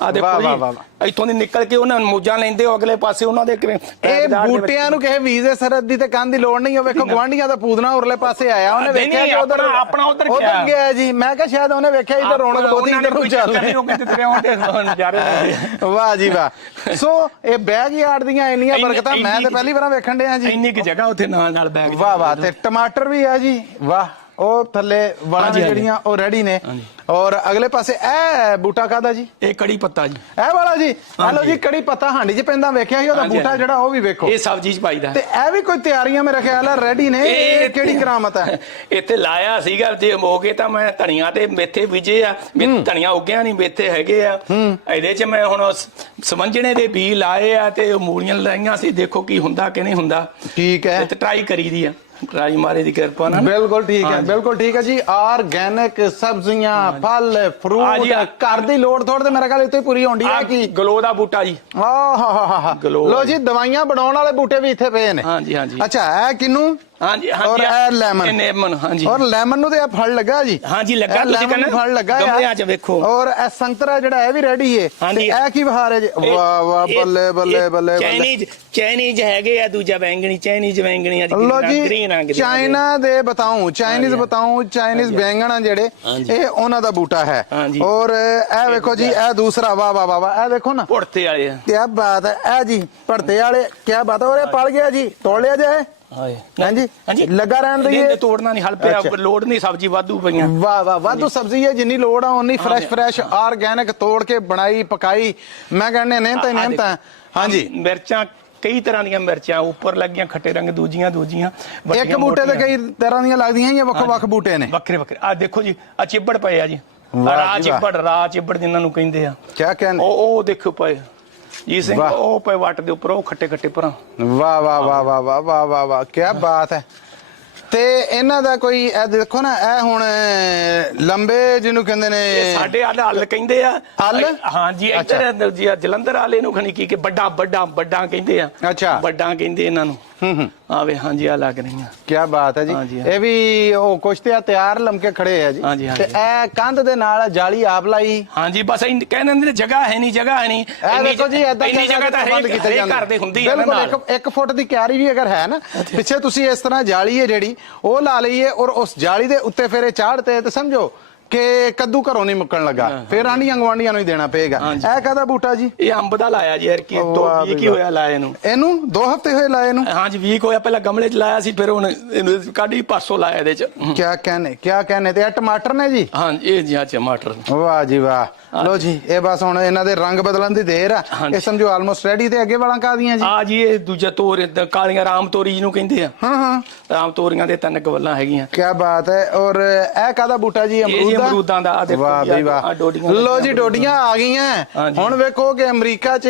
ਵਾਹ, ਦੇਖੋ ਵਾਹ, ਜੀ। ਵਾਹ, ਇੱਥੋਂ ਦੀ ਨਿਕਲ ਕੇ ਉਹਨਾਂ ਨੂੰ ਮੋਜਾਂ ਲੈਂਦੇ ਹੋ ਅਗਲੇ ਪਾਸੇ ਉਹਨਾਂ ਦੇ ਕਿਵੇਂ ਇਹ ਬੂਟਿਆਂ ਨੂੰ ਕਿਸੇ ਵੀਜ਼ੇ ਸਰਹੱਦ ਦੀ ਤੇ ਕੰਨ ਦੀ ਲੋੜ ਨਹੀਂ ਉਹ ਵੇਖੋ ਗਵਾਂਢੀਆਂ ਦਾ ਪੂਦਨਾ ਉਰਲੇ ਪਾਸੇ ਆਇਆ ਉਹਨੇ ਵੇਖਿਆ ਕਿ ਉਧਰ ਆਪਣਾ- ਉੱਧਰ ਉਧਰ ਗਿਆ। ਗਿਆ ਜੀ। ਮੈਂ ਕਿਹਾ ਸ਼ਾਇਦ ਉਹਨੇ ਵੇਖਿਆ ਇਧਰ ਰੌਣਕ ਬਹੁਤੀ ਇਧਰ ਨੂੰ ਚੱਲ ਨਹੀਂ, ਉਹ ਕਹਿੰਦੇ ਤੇਰੇ ਆਉਂਦੇ ਨਜ਼ਾਰੇ। ਵਾਹ ਜੀ ਵਾਹ। ਸੋ ਇਹ ਬੈਗ ਯਾਰਡ ਦੀਆਂ ਇੰਨੀਆਂ ਇੰਨੀ- ਬਰਕਤਾਂ ਮੈਂ ਤੇ ਪਹਿਲੀ ਵਾਰ ਵੇਖਣ ਡਿਆ ਜੀ। ਇੰਨੀ ਕਿ ਜਗ੍ਹਾ ਉੱਥੇ ਨਾਲ ਨਾਲ ਬੈਗ ਵਾਹ ਵਾਹ ਤੇ ਟਮਾਟਰ ਵੀ ਆ ਜੀ। ਵਾਹ। ਉਹ ਥੱਲੇ ਵਾਲਾਂ ਨੇ ਹਾਂਜੀ। ਜਿਹੜੀਆਂ ਉਹ ਰੈਡੀ ਨੇ। ਔਰ ਅਗਲੇ ਪਾਸੇ ਇਹ ਬੂਟਾ ਕਾਦਾ ਜੀ? ਇਹ ਕੜੀ ਪੱਤਾ ਜੀ। ਇਹ ਵਾਲਾ ਜੀ। ਹਲੋ ਹਾਂਜੀ। ਜੀ ਕੜੀ ਪੱਤਾ ਹਾਂਡੀ 'ਚ ਪੈਂਦਾ ਵੇਖਿਆ ਸੀ ਉਹਦਾ ਹਾਂਜੀ, ਬੂਟਾ ਹਾਂਜੀ। ਜਿਹੜਾ ਉਹ ਵੀ ਵੇਖੋ। ਇਹ ਸਬਜ਼ੀ ਚ ਪਾਈਦਾ ਤੇ ਇਹ ਵੀ ਕੋਈ ਤਿਆਰੀਆਂ ਮੇਰੇ ਖਿਆਲ ਆ ਰੈਡੀ ਨੇ ਇਹ ਕਿਹੜੀ ਕਰਾਮਤ ਹੈ ਇੱਥੇ ਲਾਇਆ ਸੀਗਾ ਜੇ ਹੋ ਗਏ ਤਾਂ ਮੈਂ ਧਨੀਆ ਤੇ ਮੇਥੇ ਬੀਜੇ ਆ। ਮੇ- ਧਨੀਆ ਉੱਗਿਆ ਨਹੀਂ ਮੇਥੇ ਹੈਗੇ ਆ। ਇਹਦੇ ਚ ਮੈਂ ਹੁਣ ਸ- ਦੇ ਬੀ ਲਾਏ ਆ ਤੇ ਉਹ ਮੂਲੀਆਂ ਲਾਈਆਂ ਸੀ ਦੇਖੋ ਕੀ ਹੁੰਦਾ ਕਿ ਨਹੀਂ ਹੁੰਦਾ। ਠੀਕ ਹੈ। ਤੇ ਟਰਾਈ ਕਰੀਦੀ ਆ। ਟਰਾਈ ਮਾਰੇ ਦੀ ਕਿਰਪਾ ਨਾਲ। ਬਿਲਕੁਲ ਠੀਕ ਹੈ। ਬਿਲਕੁਲ ਠੀਕ ਹੈ ਜੀ। ਆਰਗੈਨਿਕ ਸਬਜ਼ੀਆਂ ਫਲ ਫਰੂਟ ਘਰ ਦੀ ਲੋੜ ਥੋੜ ਤੇ ਮੇਰੇ ਖਿਆਲ ਇੱਥੇ ਪੂਰੀ ਹੋਣੀ ਹੈ ਕੀ ਗਲੋ ਦਾ ਬੂਟਾ ਜੀ। ਆਹ ਹਾ ਹਾ ਹਾ ਲੋ ਜੀ ਦਵਾਈਆਂ ਬਣਾਉਣ ਵਾਲੇ ਬੂਟੇ ਵੀ ਇੱਥੇ ਪਏ ਨੇ। ਹਾਂਜੀ ਹਾਂਜੀ। ਅੱਛਾ ਇਹ ਕਿਨੂੰ ਹਾਂਜੀ ਹਾਂਜੀ ਔਰ ਇਹ ਲੈਮਨ ਇਹ ਲੈਮਨ ਹਾਂਜੀ। ਔਰ ਲੈਮਨ ਨੂੰ ਤੇ ਇਹ ਫਲ ਲੱਗਾ ਜੀ। ਹਾਂਜੀ, ਲੱਗਾ, ਇਹ ਤੁਸੀਂ lemon ਕਹਿੰਦੇ ਫਲ ਲੱਗਾ ਆ। ਗਮਲਿਆਂ 'ਚ ਵੇਖੋ। ਔਰ ਇਹ ਸੰਤਰਾ ਜਿਹੜਾ ਇਹ ਵੀ ਰੈਡੀ ਏ। ਹਾਂਜੀ। ਤੇ ਇਹ ਕੀ ਬਹਾਰ ਹੈ ਜੀ? ਇਹ- ਵਾਹ ਵਾਹ ਇਹ- ਬੱਲੇ ਬੱਲੇ ਇਹ ਬੱਲੇ ਬੱਲੇ ਚਾਈਨੀਜ਼ ਚਾਈਨੀਜ਼ ਹੈਗੇ ਆ ਦੂਜਾ ਬੈਂਗਣੀ ਚਾਈਨੀਜ਼ ਬੈਂਗਣੀ ਅੱਜ ਲੋ ਗ੍ਰੀਨ ਰੰਗ ਦੇ ਚਾਈਨਾ ਦੇ ਬਤਾਉ ਚਾਈਨੀਜ਼ ਹਾਂਜੀ। ਬਤਾਉ ਚਾਈਨੀਜ਼ ਬੈਂਗਣ ਜਿਹੜੇ ਹਾਂਜੀ। ਇਹ ਉਹਨਾਂ ਦਾ ਬੂਟਾ ਹੈ। ਹਾਂਜੀ। ਔਰ ਇਹ ਵੇਖੋ ਜੀ ਇਹ ਦੂਸਰਾ ਵਾਹ ਵਾਹ ਵਾਹ ਵਾਹ ਇਹ ਦੇਖੋ ਨਾ। ਪੁੜਤੇ ਵਾਲੇ ਆ। ਕੀ ਬਾਤ ਹੈ। ਇਹ ਜੀ ਭੜਤੇ ਵਾਲੇ ਕੀ ਬਾਤ ਹੈ। ਔਰ ਇਹ ਪਲ ਗਿਆ ਜੀ ਤੋੜ ਲਿਆ ਜਾਏ ਹਾਏ। ਹਾਂਜੀ? ਲੱਗਾ ਰਹਿਣ ਦਈਏ। ਨਹੀਂ, ਤੋੜਨਾ ਨਹੀਂ ਹਲ ਪਿਆ ਅੱਛਾ। ਲੋੜ ਨਹੀਂ ਸਬਜ਼ੀ ਵਾਧੂ ਪਈਆਂ। ਵਾਹ ਵਾਹ ਵਾਧੂ ਸਬਜ਼ੀ ਹੈ ਜਿੰਨੀ ਲੋੜ ਆ ਉਨੀ ਫਰੈਸ਼ ਫਰੈਸ਼ ਆਰਗੈਨਿਕ ਤੋੜ ਕੇ ਬਣਾਈ ਪਕਾਈ। ਮੈਂ ਕਹਿੰਨੇ ਮਿਹਨਤ ਹੀ ਆਹ ਦੇਖੋ। ਹਾਂਜੀ। ਮਿਰਚਾਂ ਕਈ ਤਰ੍ਹਾਂ ਦੀਆਂ ਮਿਰਚਾਂ ਉੱਪਰ ਲੱਗੀਆਂ ਖੱਟੇ ਰੰਗ ਦੂਜੀਆਂ ਦੂਜੀਆਂ ਇੱਕ ਵੱਡੀਆਂ, ਬੂਟੇ ਤੇ। ਕਈ ਤਰ੍ਹਾਂ ਦੀਆਂ ਲੱਗਦੀਆਂ ਜਾਂ ਵੱਖੋ ਵੱਖ ਬੂਟੇ ਨੇ। ਵੱਖਰੇ ਵੱਖਰੇ। ਆ ਦੇਖੋ ਜੀ ਆ ਚਿੱਬੜ ਪਏ ਆ ਜੀ। ਵਾਹ ਰਾਹ ਜੀ ਵਾਹ। ਚਿੱਬੜ ਰਾਹ ਚਿੱਬੜ ਜਿਨ੍ਹਾਂ ਨੂੰ ਕਹਿੰਦੇ ਆ। ਕਿਆ ਕਹਿੰਦੇ? ਉਹ ਉਹ ਦੇਖੋ ਪਏ। ਜੀ ਸਿੰਘ ਵਾਹ। ਉਹ ਪਏ ਵੱਟ ਦੇ ਉੱਪਰ ਉਹ ਖੱਟੇ ਖੱਟੇ ਪਰਾਂ ਵਾਹ ਵਾਹ ਵਾਹ ਵਾਹ ਵਾਹ ਵਾਹ ਵਾਹ ਵਾਹ ਕੀ ਬਾਤ ਹੈ ਤੇ ਇਹਨਾਂ ਦਾ ਕੋਈ ਇਹ ਦੇਖੋ ਨਾ ਇਹ ਹੁਣ ਲੰਬੇ ਜਿਹਨੂੰ ਕਹਿੰਦੇ ਨੇ ਸਾਡੇ ਹੱਲ ਹੱਲ ਕਹਿੰਦੇ ਆ ਹੱਲ? ਹਾਂਜੀ ਇੱਧਰ ਜੀ ਆ ਜਲੰਧਰ ਵਾਲੇ ਨੂੰ ਖਣੀ ਕੀ ਕਿ ਵੱਡਾ ਵੱਡਾ ਵੱਡਾ ਕਹਿੰਦੇ ਆ ਅੱਛਾ। ਵੱਡਾ ਕਹਿੰਦੇ ਇਹਨਾਂ ਨੂੰ ਹੂੰ ਹੂੰ। ਹਾਂਜੀ ਆ ਲੱਗ ਰਹੀਆਂ। ਕੀ ਬਾਤ ਹੈ ਜੀ। ਹਾਂਜੀ, ਹਾਂ। ਇਹ ਵੀ ਉਹ ਕੁਛ ਤੇ ਆ ਤਿਆਰ ਲਮਕੇ ਖੜੇ ਆ ਜੀ। ਹਾਂਜੀ, ਤੇ। ਇਹ ਕੰਧ ਦੇ ਨਾਲ ਜਾਲੀ ਆਪ ਲਾਈ। ਹਾਂਜੀ ਬਸ ਇਹ ਕਹਿੰਦੇ ਨੇ ਜਗ੍ਹਾ ਹੈ ਨਹੀਂ ਜਗ੍ਹਾ ਹੈ ਨਹੀਂ। ਇਹ ਇੰਨੀ ਦੇਖੋ ਜੀ ਏਦਾਂ ਇੰਨੀ ਜਗ੍ਹਾ ਤਾਂ ਹਰੇਕ ਕੀਤੇ ਹਰੇਕ ਘਰ ਦੇ ਹੁੰਦੀ ਆ ਨਾ ਬਿਲਕੁਲ ਨਾਲ। ਇੱਕ ਇੱਕ ਫੁੱਟ ਦੀ ਕਿਆਰੀ ਵੀ ਅਗਰ ਹੈ ਨਾ ਪਿੱਛੇ ਤੁਸੀਂ ਇਸ ਤਰ੍ਹਾਂ ਜਾਲੀ ਹੈ ਜਿਹੜੀ ਉਹ ਲਾ ਲਈਏ ਔਰ ਉਸ ਜਾਲੀ ਦੇ ਉੱਤੇ ਫਿਰ ਇਹ ਚਾੜਤੇ ਤੇ ਸਮਝੋ ਕਿ ਕੱਦੂ ਘਰੋਂ ਨਹੀਂ ਮੁੱਕਣ ਲੱਗਾ। ਫਿਰ ਆਂਡੀਆਂ ਗਵਾਂਡੀਆਂ ਨੂੰ ਹੀ ਦੇਣਾ ਪਏਗਾ। ਇਹ ਕਾਹਦਾ ਬੂਟਾ ਜੀ? ਇਹ ਅੰਬ ਦਾ ਲਾਇਆ ਜੀ ਯਾਰ ਕੀ ਵਾਹ ਤੋਂ ਬਈ ਇਹ ਕੀ ਵਾਹ। ਹੋਇਆ ਲਾਏ ਨੂੰ? ਇਹਨੂੰ 2 ਹਫ਼ਤੇ ਹੋਏ ਲਾਏ ਨੂੰ। ਹਾਂਜੀ ਵੀਕ ਹੋਇਆ ਪਹਿਲਾਂ ਗਮਲੇ 'ਚ ਲਾਇਆ ਸੀ ਫਿਰ ਹੁਣ ਇਹਨੂੰ ਕਾਢੀ ਪਾਸੋਂ ਲਾਇਆ ਇਹਦੇ 'ਚ। ਕਿਆ ਕਹਿੰਨੇ ਕਿਆ ਕਹਿੰਨੇ ਤੇ ਇਹ ਟਮਾਟਰ ਨੇ ਜੀ? ਹਾਂਜੀ ਇਹ ਜੀ ਆ ਟਮਾਟਰ। ਵਾਹ ਜੀ ਵਾਹ। ਲੋ ਜੀ। ਇਹ ਬਸ ਹੁਣ ਇਹਨਾਂ ਦੇ ਰੰਗ ਬਦਲਣ ਦੀ ਦੇਰ ਆ। ਇਹ ਸਮਝੋ ਆਲਮੋਸਟ ਰੈਡੀ ਤੇ ਅੱਗੇ ਵਾਲਾਂ ਕਾਦੀਆਂ ਜੀ? ਆ ਜੀ ਇਹ ਦੂਜਾ ਤੋਰ ਕਾਲੀਆਂ ਰਾਮ ਤੋਰੀ ਜਿਹਨੂੰ ਕਹਿੰਦੇ ਆ। ਹਾਂ ਹਾਂ। ਰਾਮ ਤੋਰੀਆਂ ਦੇ ਤਿੰਨ ਗਵੱਲਾਂ ਹੈਗੀਆਂ। ਕਿਆ ਬਾਤ ਹੈ। ਔਰ ਇਹ ਕਾਦਾ ਬੂਟਾ ਜੀ ਜੀ ਅਮਰੂਦ ਦਾ ਅਮਰੂਦਾਂ ਦਾ, ਆਹ ਦੇਖੋ ਵਾਹ ਵੀ ਵਾਹ। ਡੋਡੀਆਂ ਲੋ ਜੀ ਡੋਡੀਆਂ ਆ ਗਈਆਂ। ਹੁਣ ਵੇਖੋ ਕਿ ਅਮਰੀਕਾ 'ਚ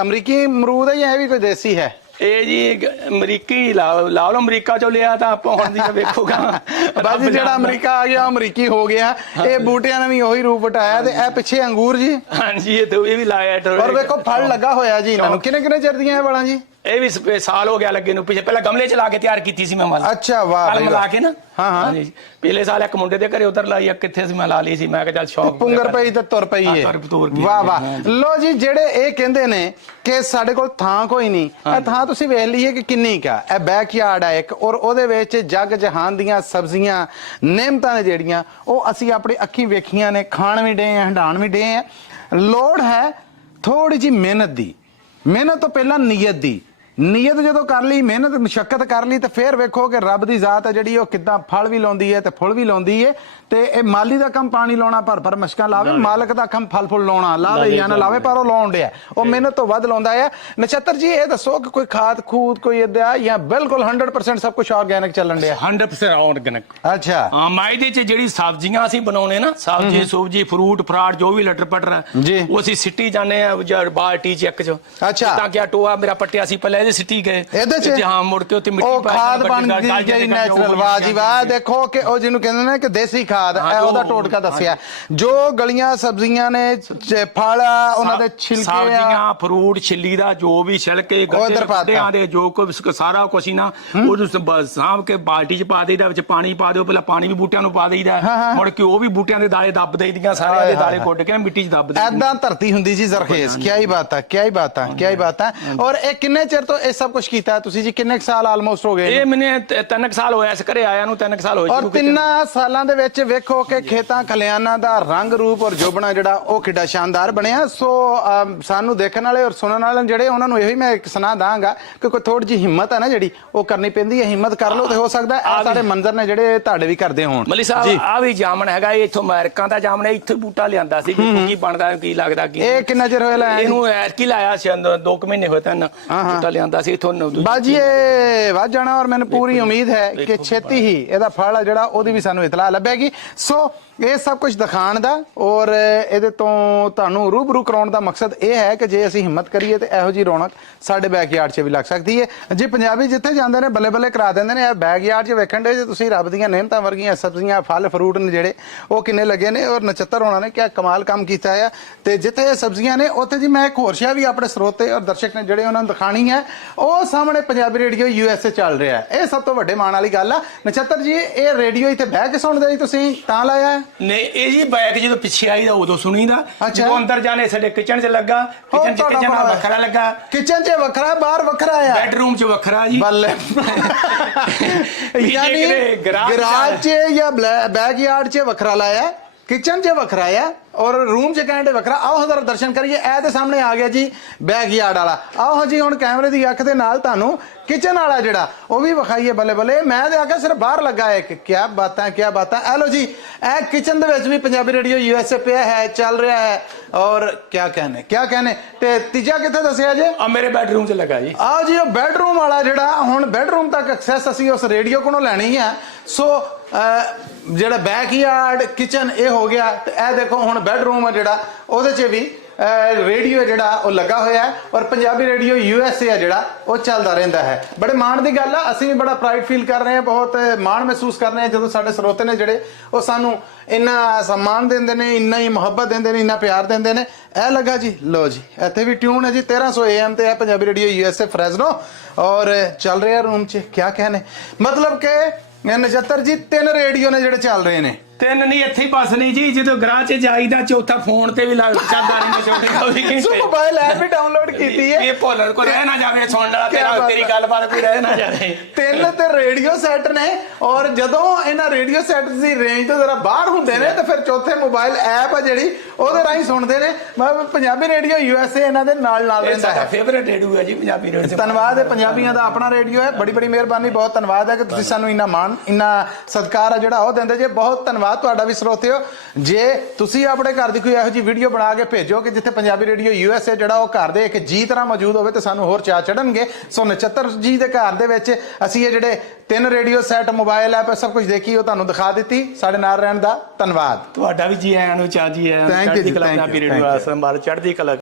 ਅਮਰੀਕੀ ਅਮਰੂਦ ਹੈ ਜਾਂ ਇਹ ਵੀ ਕੋਈ ਦੇਸੀ ਹੈ? ਇਹ ਜੀ ਅਮਰੀਕੀ ਲਾ ਲਾ ਲਓ ਅਮਰੀਕਾ ਚੋਂ ਲਿਆ ਤਾਂ ਆਪਾਂ ਹੁਣ ਦੀ ਵੇਖੋਗਾ। ਬਾਜੀ ਜਿਹੜਾ ਅਮਰੀਕਾ ਆ ਗਿਆ ਅਮਰੀਕੀ ਹੋ ਗਿਆ। ਇਹ ਬੂਟਿਆਂ ਨੇ ਵੀ ਉਹੀ ਰੂਪ ਵਟਾਇਆ ਤੇ ਇਹ ਪਿੱਛੇ ਅੰਗੂਰ ਜੀ। ਹਾਂਜੀ ਇਹ ਤਾਂ ਇਹ ਵੀ ਲਾਇਆ ਟਰ- ਔਰ ਵੇਖੋ ਫਲ ਲੱਗਾ ਹੋਇਆ ਜੀ ਇਹਨਾਂ ਨੂੰ। ਕਿੰਨੇ ਕਿੰਨੇ ਚਿਰ ਦੀਆਂ ਇਹ ਵਾਲਾਂ ਜੀ? ਇਹ ਵੀ ਸਾਲ ਹੋ ਗਿਆ ਲੱਗੇ ਨੂੰ ਪਿੱਛੇ ਪਹਿਲਾਂ ਗਮਲੇ 'ਚ ਲਾ ਕੇ ਤਿਆਰ ਕੀਤੀ ਸੀ ਮੈਂ ਮਾਲ। ਅੱਛਾ ਵਾਹ ਕਲਮ ਬਈ ਲਾ ਵਾਹ। ਕੇ ਨਾ। ਹਾਂ, ਹਾਂ। ਹਾਂਜੀ। ਪਿਛਲੇ ਸਾਲ ਇੱਕ ਮੁੰਡੇ ਦੇ ਘਰੇ ਉਧਰ ਲਾਈ ਆ ਕਿੱਥੇ ਸੀ ਮੈਂ ਲਾ ਲਈ ਸੀ। ਮੈਂ ਕਿਹਾ ਚੱਲ ਸ਼ੌਕ ਪੁੰਗਰ ਪਈ ਤੇ ਤੁਰ ਪਈ ਏ ਹਾਂ, ਤੁਰ- ਤੁਰ ਗਈ। ਵਾਹ ਵਾਹ। ਲੋ ਜੀ ਜਿਹੜੇ ਇਹ ਕਹਿੰਦੇ ਨੇ ਕਿ ਸਾਡੇ ਕੋਲ ਥਾਂ ਕੋਈ ਨਹੀਂ ਇਹ ਥਾਂ ਤੁਸੀਂ ਵੇਖ ਲਈਏ ਕਿ ਕਿੰਨੀ ਕਾ ਇਹ ਬੈਕਯਾਰਡ ਹੈ ਇੱਕ ਔਰ ਉਹਦੇ ਵਿੱਚ ਜਗ ਜਹਾਨ ਦੀਆਂ ਸਬਜ਼ੀਆਂ ਨਿਮਤਾਂ ਨੇ ਜਿਹੜੀਆਂ ਉਹ ਅਸੀਂ ਆਪਣੀ ਅੱਖੀਂ ਵੇਖੀਆਂ ਨੇ ਖਾਣ ਵੀ ਡੇ ਆ ਹੰਡਾਣ ਵੀ ਡੇ ਆ। ਲੋੜ ਹੈ ਥੋੜੀ ਜੀ ਮਿਹਨਤ ਦੀ। ਮਿਹਨਤ ਤੋਂ ਪਹਿਲਾਂ ਨੀਅਤ ਦੀ। ਨੀਅਤ ਜਦੋਂ ਕਰ ਲਈ, ਮਿਹਨਤ ਮੁਸ਼ਕਲ ਕਰ ਲਈ, ਤੇ ਫਿਰ ਵੇਖੋ ਕਿ ਰੱਬ ਦੀ ਜ਼ਾਤ ਹੈ ਜਿਹੜੀ, ਉਹ ਕਿੱਦਾਂ ਫਲ ਵੀ ਲਾਉਂਦੀ ਹੈ ਤੇ ਫੁੱਲ ਵੀ ਲਾਉਂਦੀ ਹੈ। ਤੇ ਇਹ ਮਾਲੀ ਦਾ ਕੰਮ ਪਾਣੀ ਲਾਉਣਾ ਭਰ ਭਰ ਮਸ਼ਕਾਂ ਲਾਵੇ ਮਾਲਕ ਦਾ ਕੰਮ ਫਲ ਫੁੱਲ ਲਾਉਣਾ ਲਾਵੇ ਜਾਂ ਨਾ ਲਾਵੇ। ਪਰ ਉਹ ਲਾਉਣ ਡਿਆ। ਉਹ ਮਿਹਨਤ ਤੋਂ ਵੱਧ ਲਾਉਂਦਾ ਹੈ ਨਛੱਤਰ ਜੀ ਇਹ ਦੱਸੋ ਕਿ ਕੋਈ ਖਾਦ ਖੂਦ ਕੋਈ ਇਦਾਂ ਜਾਂ ਬਿਲਕੁਲ 100% ਸਭ ਕੁਝ ਆਰਗੈਨਿਕ ਚੱਲਣ ਡਿਆ? 100% ਆਰਗੈਨਿਕ ਅੱਛਾ। ਹਾਂ ਮੈਂ ਇਹਦੇ 'ਚ ਜਿਹੜੀ ਸਬਜ਼ੀਆਂ ਅਸੀਂ ਬਣਾਉਣੇ ਨਾ ਸਬਜ਼ੀ ਸੂਬਜੀ ਫਰੂਟ ਫਰਾਟ ਜੋ ਵੀ ਲਟਰ ਪਟਰ। ਉਹ ਅਸੀਂ ਸਿੱਟੀ ਜਾਂਦੇ ਆ ਬਾਲਟੀ ਚ ਇੱਕ ਚ। ਅੱਛਾ। ਤਾਂ ਕਿ ਟੋਆ ਮੇਰਾ ਪੱਟਿਆ ਸੀ ਪਹਿਲਾਂ ਇਹਦੇ ਸਿੱਟੀ ਗਏ। ਇਹਦੇ 'ਚ? ਹਾਂ ਮੁੜ ਕੇ ਉੱਤੇ ਮਿੱਟੀ ਪਾ ਕੇ ਖਾਦ ਬਣ ਗਈ ਜਿਹੜੀ ਨੈਚੁਰਲ ਵਾਹ ਜੀ ਵਾਹ। ਦੇਖੋ ਕਿ ਉਹ ਜਿਹਨੂੰ ਕਹਿੰਦੇ ਨੇ ਕਿ ਦੇਸੀ ਖਾਦ ਹਾਂ, ਉਹਦਾ ਟੋਟਕਾ ਦੱਸਿਆ। ਜੋ ਗਲੀਆਂ ਸਬਜ਼ੀਆਂ ਨੇ ਚ- ਫਲ ਆ ਉਹਨਾਂ ਦੇ ਛਿਲਕੇ ਆ। ਸਬਜ਼ੀਆਂ ਫਰੂਟ ਛਿੱਲੀ ਦਾ ਜੋ ਵੀ ਛਿਲਕੇ ਇੱਧਰ। ਗੱਡਿਆਂ ਦੇ ਜੋ ਕੁਝ ਸਾਰਾ ਹੀ ਨਾ ਉਹਨੂੰ ਸ- ਸਾਂਭ ਕੇ ਬਾਲਟੀ ਚ ਪਾ ਦੇਈਦਾ ਵਿੱਚ ਪਾਣੀ ਪਾ ਦਿਓ ਪਹਿਲਾਂ ਪਾਣੀ ਵੀ ਬੂਟਿਆਂ ਨੂੰ ਪਾ ਦੇਈਦਾ ਹਾਂ, ਹਾਂ। ਮੁੜ ਕੇ ਉਹ ਵੀ ਬੂਟਿਆਂ ਦੇ ਦਾਲੇ ਦੱਬ ਦੇਈਦੀਆਂ ਸਾਰਿਆਂ ਦੇ ਦਾਲੇ। ਕੁੱਟ ਕੇ ਨਾ ਮਿੱਟੀ ਚ ਦੱਬ ਦੇਈਦੀਆਂ ਐਦਾਂ ਧਰਤੀ ਹੁੰਦੀ ਜੀ ਜ਼ਰਖੇਜ਼। ਕੀ ਹੀ ਬਾਤ ਹੈ ਕੀ ਹੀ ਬਾਤ ਹੈ ਕੀ ਹੀ ਬਾਤ ਹੈ ਔਰ ਇਹ ਕਿੰਨੇ ਚਿਰ ਤੋਂ ਇਹ ਸਭ ਕੁਝ ਕੀਤਾ ਹੈ ਤੁਸੀਂ ਜੀ? ਕਿੰਨੇ ਕੁ ਸਾਲ ਆਲਮੋਸਟ ਹੋ ਗਏ ਇਹ ਮੈਨੇ ਤ- ਤਿੰਨ ਕੁ ਸਾਲ ਹੋਇਆ ਇਸ ਘਰੇ ਆਇਆ ਨੂੰ ਤਿੰਨ ਕੁ ਸਾਲ ਹੋਏ ਔਰ। ਤਿੰਨਾਂ ਸਾਲਾਂ ਦੇ ਵਿੱਚ ਵੇਖੋ ਕਿ ਖੇਤਾਂ ਖਲਿਆਣਾ ਦਾ ਰੰਗ ਰੂਪ ਔਰ ਜੋਬਣਾ ਜਿਹੜਾ ਉਹ ਕਿੱਡਾ ਸ਼ਾਨਦਾਰ ਬਣਿਆ। ਸੋ ਸਾਨੂੰ ਦੇਖਣ ਵਾਲੇ ਔਰ ਸੁਣਨ ਵਾਲੇ ਜਿਹੜੇ ਉਹਨਾਂ ਨੂੰ ਇਹੀ ਮੈਂ ਇੱਕ ਸੁਣਾ ਦਾਂਗਾ ਕਿ ਕੋਈ ਥੋੜੀ ਜਿਹੀ ਹਿੰਮਤ ਹੈ ਨਾ ਜਿਹੜੀ ਉਹ ਕਰਨੀ ਪੈਂਦੀ ਹੈ। ਹਿੰਮਤ ਕਰ ਲਓ ਤੇ ਹੋ ਸਕਦਾ ਆ ਇਹ ਸਾਰੇ ਮੰਜ਼ਰ ਨੇ ਜਿਹੜੇ ਤੁਹਾਡੇ ਵੀ ਕਰਦੇ ਹੋਣ। ਮਲੀ ਸਾਹਿਬ ਆ ਵੀ ਜਾਮਣ ਹੈਗਾ ਇਹ ਇੱਥੋਂ ਅਮਰੀਕਾ ਦਾ ਜਾਮਣ ਹੈ ਇੱਥੇ ਬੂਟਾ ਲਿਆਂਦਾ ਸੀ। ਵੀ ਕੀ ਬਣਦਾ ਕੀ ਲੱਗਦਾ ਕੀ ਇਹ ਕਿੰਨਾ ਚਿਰ ਹੋਇਆ ਲਾਇਆ ਜੀ? ਇਹਨੂੰ ਐਰ ਕੀ ਲਾਇਆ ਸੀ ਅੰਦਰ ਦੋ ਕੁ ਮਹੀਨੇ ਹੋਏ ਤਾਂ ਬੂਟਾ ਲਿਆਂਦਾ ਸੀ ਇੱਥੋਂ ਦੂਜੀ- ਬਾਜੀ ਇਹ ਵੱਧ ਜਾਣਾ ਔਰ ਮੈਨੂੰ ਪੂਰੀ ਉਮੀਦ ਹੈ ਕਿ ਛੇਤੀ ਹੀ ਇਹਦਾ ਫਲ ਜਿਹੜਾ ਉਹਦੀ ਵੀ ਸਾਨੂੰ ਇਤਲਾਹ ਲੱਭੇਗੀ। So ਇਹ ਸਭ ਕੁਝ ਦਿਖਾਉਣ ਦਾ ਔਰ ਇਹਦੇ ਤੋਂ ਤੁਹਾਨੂੰ ਰੂਬਰੂ ਕਰਾਉਣ ਦਾ ਮਕਸਦ ਇਹ ਹੈ ਕਿ ਜੇ ਅਸੀਂ ਹਿੰਮਤ ਕਰੀਏ ਤੇ ਇਹੋ ਜੀ ਰੌਣਕ ਸਾਡੇ ਬੈਕਯਾਰਡ 'ਚ ਵੀ ਲੱਗ ਸਕਦੀ ਹੈ। ਜੇ ਪੰਜਾਬੀ ਜਿੱਥੇ ਜਾਂਦੇ ਨੇ ਬੱਲੇ ਬੱਲੇ ਕਰਾ ਦਿੰਦੇ ਨੇ, ਇਹ ਬੈਕਯਾਰਡ 'ਚ ਵੇਖਣ ਦੇ ਜੇ ਤੁਸੀਂ ਰੱਬ ਦੀਆਂ ਨਿਹਮਤਾਂ ਵਰਗੀਆਂ ਸਬਜ਼ੀਆਂ, ਫਲ ਫਰੂਟ ਨੇ ਜਿਹੜੇ, ਉਹ ਕਿੰਨੇ ਲੱਗੇ ਨੇ ਔਰ ਨਛੱਤਰ ਹੋਣਾ ਨੇ, ਕਿਆ ਕਮਾਲ ਕੰਮ ਕੀਤਾ ਹੈ ਤੇ ਜਿੱਥੇ ਇਹ ਸਬਜ਼ੀਆਂ ਨੇ, ਉੱਥੇ ਜੀ ਮੈਂ ਇੱਕ ਹੋਰ ਸ਼ੈ ਵੀ ਆਪਣੇ ਸਰੋਤੇ ਔਰ ਦਰਸ਼ਕ ਨੇ ਜਿਹੜੇ ਉਹਨਾਂ ਨੂੰ ਦਿਖਾਣੀ ਹੈ, ਉਹ ਸਾਹਮਣੇ ਪੰਜਾਬੀ ਰੇਡੀਓ ਯੂਐਸਏ ਚੱਲ ਰਿਹਾ ਹੈ। ਇਹ ਸਭ ਤੋਂ ਵੱਡੇ ਮਾਣ ਵਾਲੀ ਗੱਲ ਆ। ਨਛੱਤਰ ਜੀ, ਇਹ ਰੇਡੀਓ ਇੱਥੇ ਬਹਿ ਕੇ ਸੁਣਦੇ ਜੀ ਤੁਸੀਂ, ਤਾਂ ਲਾਇਆ ਨਹੀਂ ਇਹ ਜੀ ਬੈਕ ਜਦੋਂ ਪਿੱਛੇ ਆਈਦਾ ਉਦੋਂ ਸੁਣੀਦਾ। ਅੱਛਾ। ਜਦੋਂ ਅੰਦਰ ਜਾਣੇ ਸਾਡੇ ਕਿਚਨ 'ਚ ਲੱਗਾ ਕਿਚਨ 'ਚ ਤੁਹਾਡਾ ਕਿਚਨ ਬਣਾ। ਵੱਖਰਾ ਲੱਗਾ। ਕਿਚਨ 'ਚ ਵੱਖਰਾ ਬਾਹਰ ਵੱਖਰਾ ਆ। ਬੈਡਰੂਮ 'ਚ ਵੱਖਰਾ ਜੀ। ਬੱਲੇ। ਯਾਨੀ ਕਿਤੇ ਗਰਾਜ ਗਰਾਜ 'ਚ ਜਾਂ ਬੈਕ ਯਾਰਡ 'ਚ ਵੱਖਰਾ ਲਾਇਆ। ਕਿਚਨ 'ਚ ਵੱਖਰਾ ਆ ਔਰ ਰੂਮ 'ਚ ਕਹਿੰਦੇ ਵੱਖਰਾ ਆਓ ਹਜ਼ਾਰ ਦਰਸ਼ਨ ਕਰੀਏ। ਇਹ ਦੇ ਸਾਹਮਣੇ ਆ ਗਿਆ ਜੀ ਬੈਕ ਯਾਰਡ ਵਾਲਾ। ਆਓ ਜੀ ਹੁਣ ਕੈਮਰੇ ਦੀ ਅੱਖ ਦੇ ਨਾਲ ਤੁਹਾਨੂੰ ਕਿਚਨ ਵਾਲਾ ਜਿਹੜਾ ਉਹ ਵੀ ਵਿਖਾਈਏ ਬੱਲੇ ਬੱਲੇ ਮੈਂ ਤੇ ਆਖਿਆ ਸਿਰਫ ਬਾਹਰ ਲੱਗਾ ਹੈ ਕਿ ਬਾਤਾਂ ਕੀ ਬਾਤਾਂ। ਇਹ ਲੋ ਜੀ ਇਹ ਕਿਚਨ ਦੇ ਵਿੱਚ ਵੀ ਪੰਜਾਬੀ ਰੇਡੀਓ ਯੂਐਸਏ ਪਿਆ ਹੈ ਚੱਲ ਰਿਹਾ ਹੈ। ਔਰ ਕੀ ਕਹਨੇ ਕੀ ਕਹਨੇ? ਤੇ ਤੀਜਾ ਕਿੱਥੇ ਦੱਸਿਆ ਜੇ? ਆ ਮੇਰੇ ਬੈਡਰੂਮ 'ਚ ਲੱਗਾ ਜੀ। ਆਓ ਜੀ ਉਹ ਬੈਡਰੂਮ ਵਾਲਾ ਜਿਹੜਾ ਹੁਣ ਬੈਡਰੂਮ ਤੱਕ ਐਕਸੈਸ ਅਸੀਂ ਉਸ ਰੇਡੀਓ ਕੋਲੋਂ ਲੈਣੀ ਹੈ ਸੋ ਜਿਹੜਾ ਬੈਕਯਾਰਡ ਕਿਚਨ ਇਹ ਹੋ ਗਿਆ। ਤੇ ਇਹ ਦੇਖੋ ਹੁਣ ਬੈਡਰੂਮ ਹੈ ਜਿਹੜਾ, ਉਹਦੇ 'ਚ ਵੀ ਰੇਡੀਓ ਜਿਹੜਾ, ਉਹ ਲੱਗਾ ਹੋਇਆ ਹੈ ਔਰ ਪੰਜਾਬੀ ਰੇਡੀਓ ਯੂ ਯੂਐਸਏ ਹੈ ਜਿਹੜਾ, ਉਹ ਚੱਲਦਾ ਰਹਿੰਦਾ ਹੈ। ਬੜੇ ਮਾਣ ਦੀ ਗੱਲ ਆ, ਅਸੀਂ ਵੀ ਬੜਾ ਪ੍ਰਾਈਡ ਫੀਲ ਕਰ ਰਹੇ ਹਾਂ, ਬਹੁਤ ਮਾਣ ਮਹਿਸੂਸ ਕਰ ਰਹੇ ਹਾਂ, ਜਦੋਂ ਸਾਡੇ ਸਰੋਤੇ ਨੇ ਜਿਹੜੇ, ਉਹ ਸਾਨੂੰ ਇੰਨਾ ਸਨਮਾਨ ਦਿੰਦੇ ਨੇ, ਇੰਨਾ ਹੀ ਮੁਹੱਬਤ ਦਿੰਦੇ ਨੇ, ਇੰਨਾ ਪਿਆਰ ਦਿੰਦੇ ਨੇ। ਇਹ ਲੱਗਾ ਜੀ ਲੋ ਜੀ, ਇੱਥੇ ਵੀ ਟਿਊਨ ਹੈ ਜੀ 1300 AM ਤੇ ਹੈ Punjabi radio U S A Fresno ਔਰ ਚੱਲ ਰਿਹਾ ਰੂਮ 'ਚ ਕੀ ਕਹਨੇ ਮਤਲਬ ਕਿ 79 ਜੀ ਤਿੰਨ ਰੇਡੀਓ ਨੇ ਜਿਹੜੇ ਚੱਲ ਰਹੇ ਨੇ। ਤਿੰਨ ਨਹੀਂ ਇੱਥੇ ਹੀ ਬਸ ਨਹੀਂ ਜੀ ਜਦੋਂ ਗਰਾਜ 'ਚ ਜਾਈਦਾ ਚੌਥਾ ਫੋਨ ਤੇ ਵੀ ਲੱਗ ਚੱਲਦਾ ਨਹੀਂ ਛੋਟੇ ਕਾ ਸੋ ਮੋਬਾਈਲ ਐਪ ਵੀ ਡਾਊਨਲੋਡ ਕੀਤੀ ਹੈ। ਇਹ ਭੁੱਲ ਕੋ ਰਹਿ ਨਾ ਜਾਵੇ ਸੁਣਨ ਵਾਲਾ ਤੇਰਾ ਤੇਰੀ। ਗੱਲਬਾਤ ਕੋਈ ਰਹਿ ਨਾ ਜਾਵੇ। ਤਿੰਨ ਤੇ ਰੇਡੀਓ ਸੈੱਟ ਨੇ ਔਰ ਜਦੋਂ ਇਹਨਾਂ ਰੇਡੀਓ ਸੈੱਟ ਦੀ ਰੇਂਜ ਤੋਂ ਜ਼ਰਾ ਬਾਹਰ ਹੁੰਦੇ ਨੇ ਤਾਂ ਫਿਰ ਚੌਥੇ ਮੋਬਾਈਲ ਐਪ ਆ ਜਿਹੜੀ ਉਹਦੇ ਰਾਹੀਂ ਸੁਣਦੇ ਨੇ। ਪੰਜਾਬੀ ਰੇਡੀਓ ਯੂਐਸਏ ਇਹਨਾਂ ਦੇ ਨਾਲ ਨਾਲ ਇਹ ਰਹਿੰਦਾ ਸਾਡਾ ਹੈ। ਫੇਵਰੇਟ ਰੇਡੀਓ ਹੈ ਜੀ ਪੰਜਾਬੀ ਰੇਡੀਓ ਧੰਨਵਾਦ ਹੈ ਪੰਜਾਬੀਆਂ ਦਾ ਆਪਣਾ ਰੇਡੀਓ ਹੈ। ਬੜੀ ਬੜੀ ਮਿਹਰਬਾਨੀ ਬਹੁਤ ਧੰਨਵਾਦ ਹੈ ਕਿ ਤੁਸੀਂ ਸਾਨੂੰ ਇੰਨਾ ਮਾਣ ਇੰਨਾ ਸਤਿਕਾਰ ਹੈ ਜਿਹੜਾ ਉਹ ਦਿੰਦੇ। ਜੇ ਬਹੁਤ ਧੰਨਵਾਦ ਤੁਹਾਡਾ ਵੀ ਸਰੋਤਿਓ ਜੇ ਤੁਸੀਂ ਆਪਣੇ ਘਰ ਦੀ ਕੋਈ ਇਹੋ ਜਿਹੀ ਵੀਡੀਓ ਬਣਾ ਕੇ ਭੇਜੋ ਕਿ ਜਿੱਥੇ ਪੰਜਾਬੀ ਰੇਡੀਓ ਯੂਐਸਏ ਜਿਹੜਾ ਉਹ ਘਰ ਦੇ ਇੱਕ ਜੀ ਤਰ੍ਹਾਂ ਮੌਜੂਦ ਹੋਵੇ ਤੇ ਸਾਨੂੰ ਹੋਰ ਚਾਹ ਚੜਨਗੇ ਸੋ ਨਛੱਤਰ ਜੀ ਦੇ ਘਰ ਦੇ ਵਿੱਚ ਅਸੀਂ ਇਹ ਜਿਹੜੇ ਤਿੰਨ ਰੇਡੀਓ ਸੈੱਟ ਮੋਬਾਈਲ ਐਪ ਸਭ ਕੁਝ ਦੇਖੀ ਉਹ ਤੁਹਾਨੂੰ ਦਿਖਾ ਦਿੱਤੀ। ਸਾਡੇ ਨਾਲ ਰਹਿਣ ਦਾ ਧੰਨਵਾਦ। ਤੁਹਾਡਾ ਵੀ ਜੀ ਆਇਆਂ ਨੂੰ ਚਾਹ ਜੀ ਆਇਆਂ ਨੂੰ ਚੜ੍ਹਦੀ ਜੀ, ਕਲਾ ਪੰਜਾਬੀ ਰੇਡੀਓ. ਆਸਮ ਬਾਰ ਚੜ੍ਹਦੀ ਕਲਾ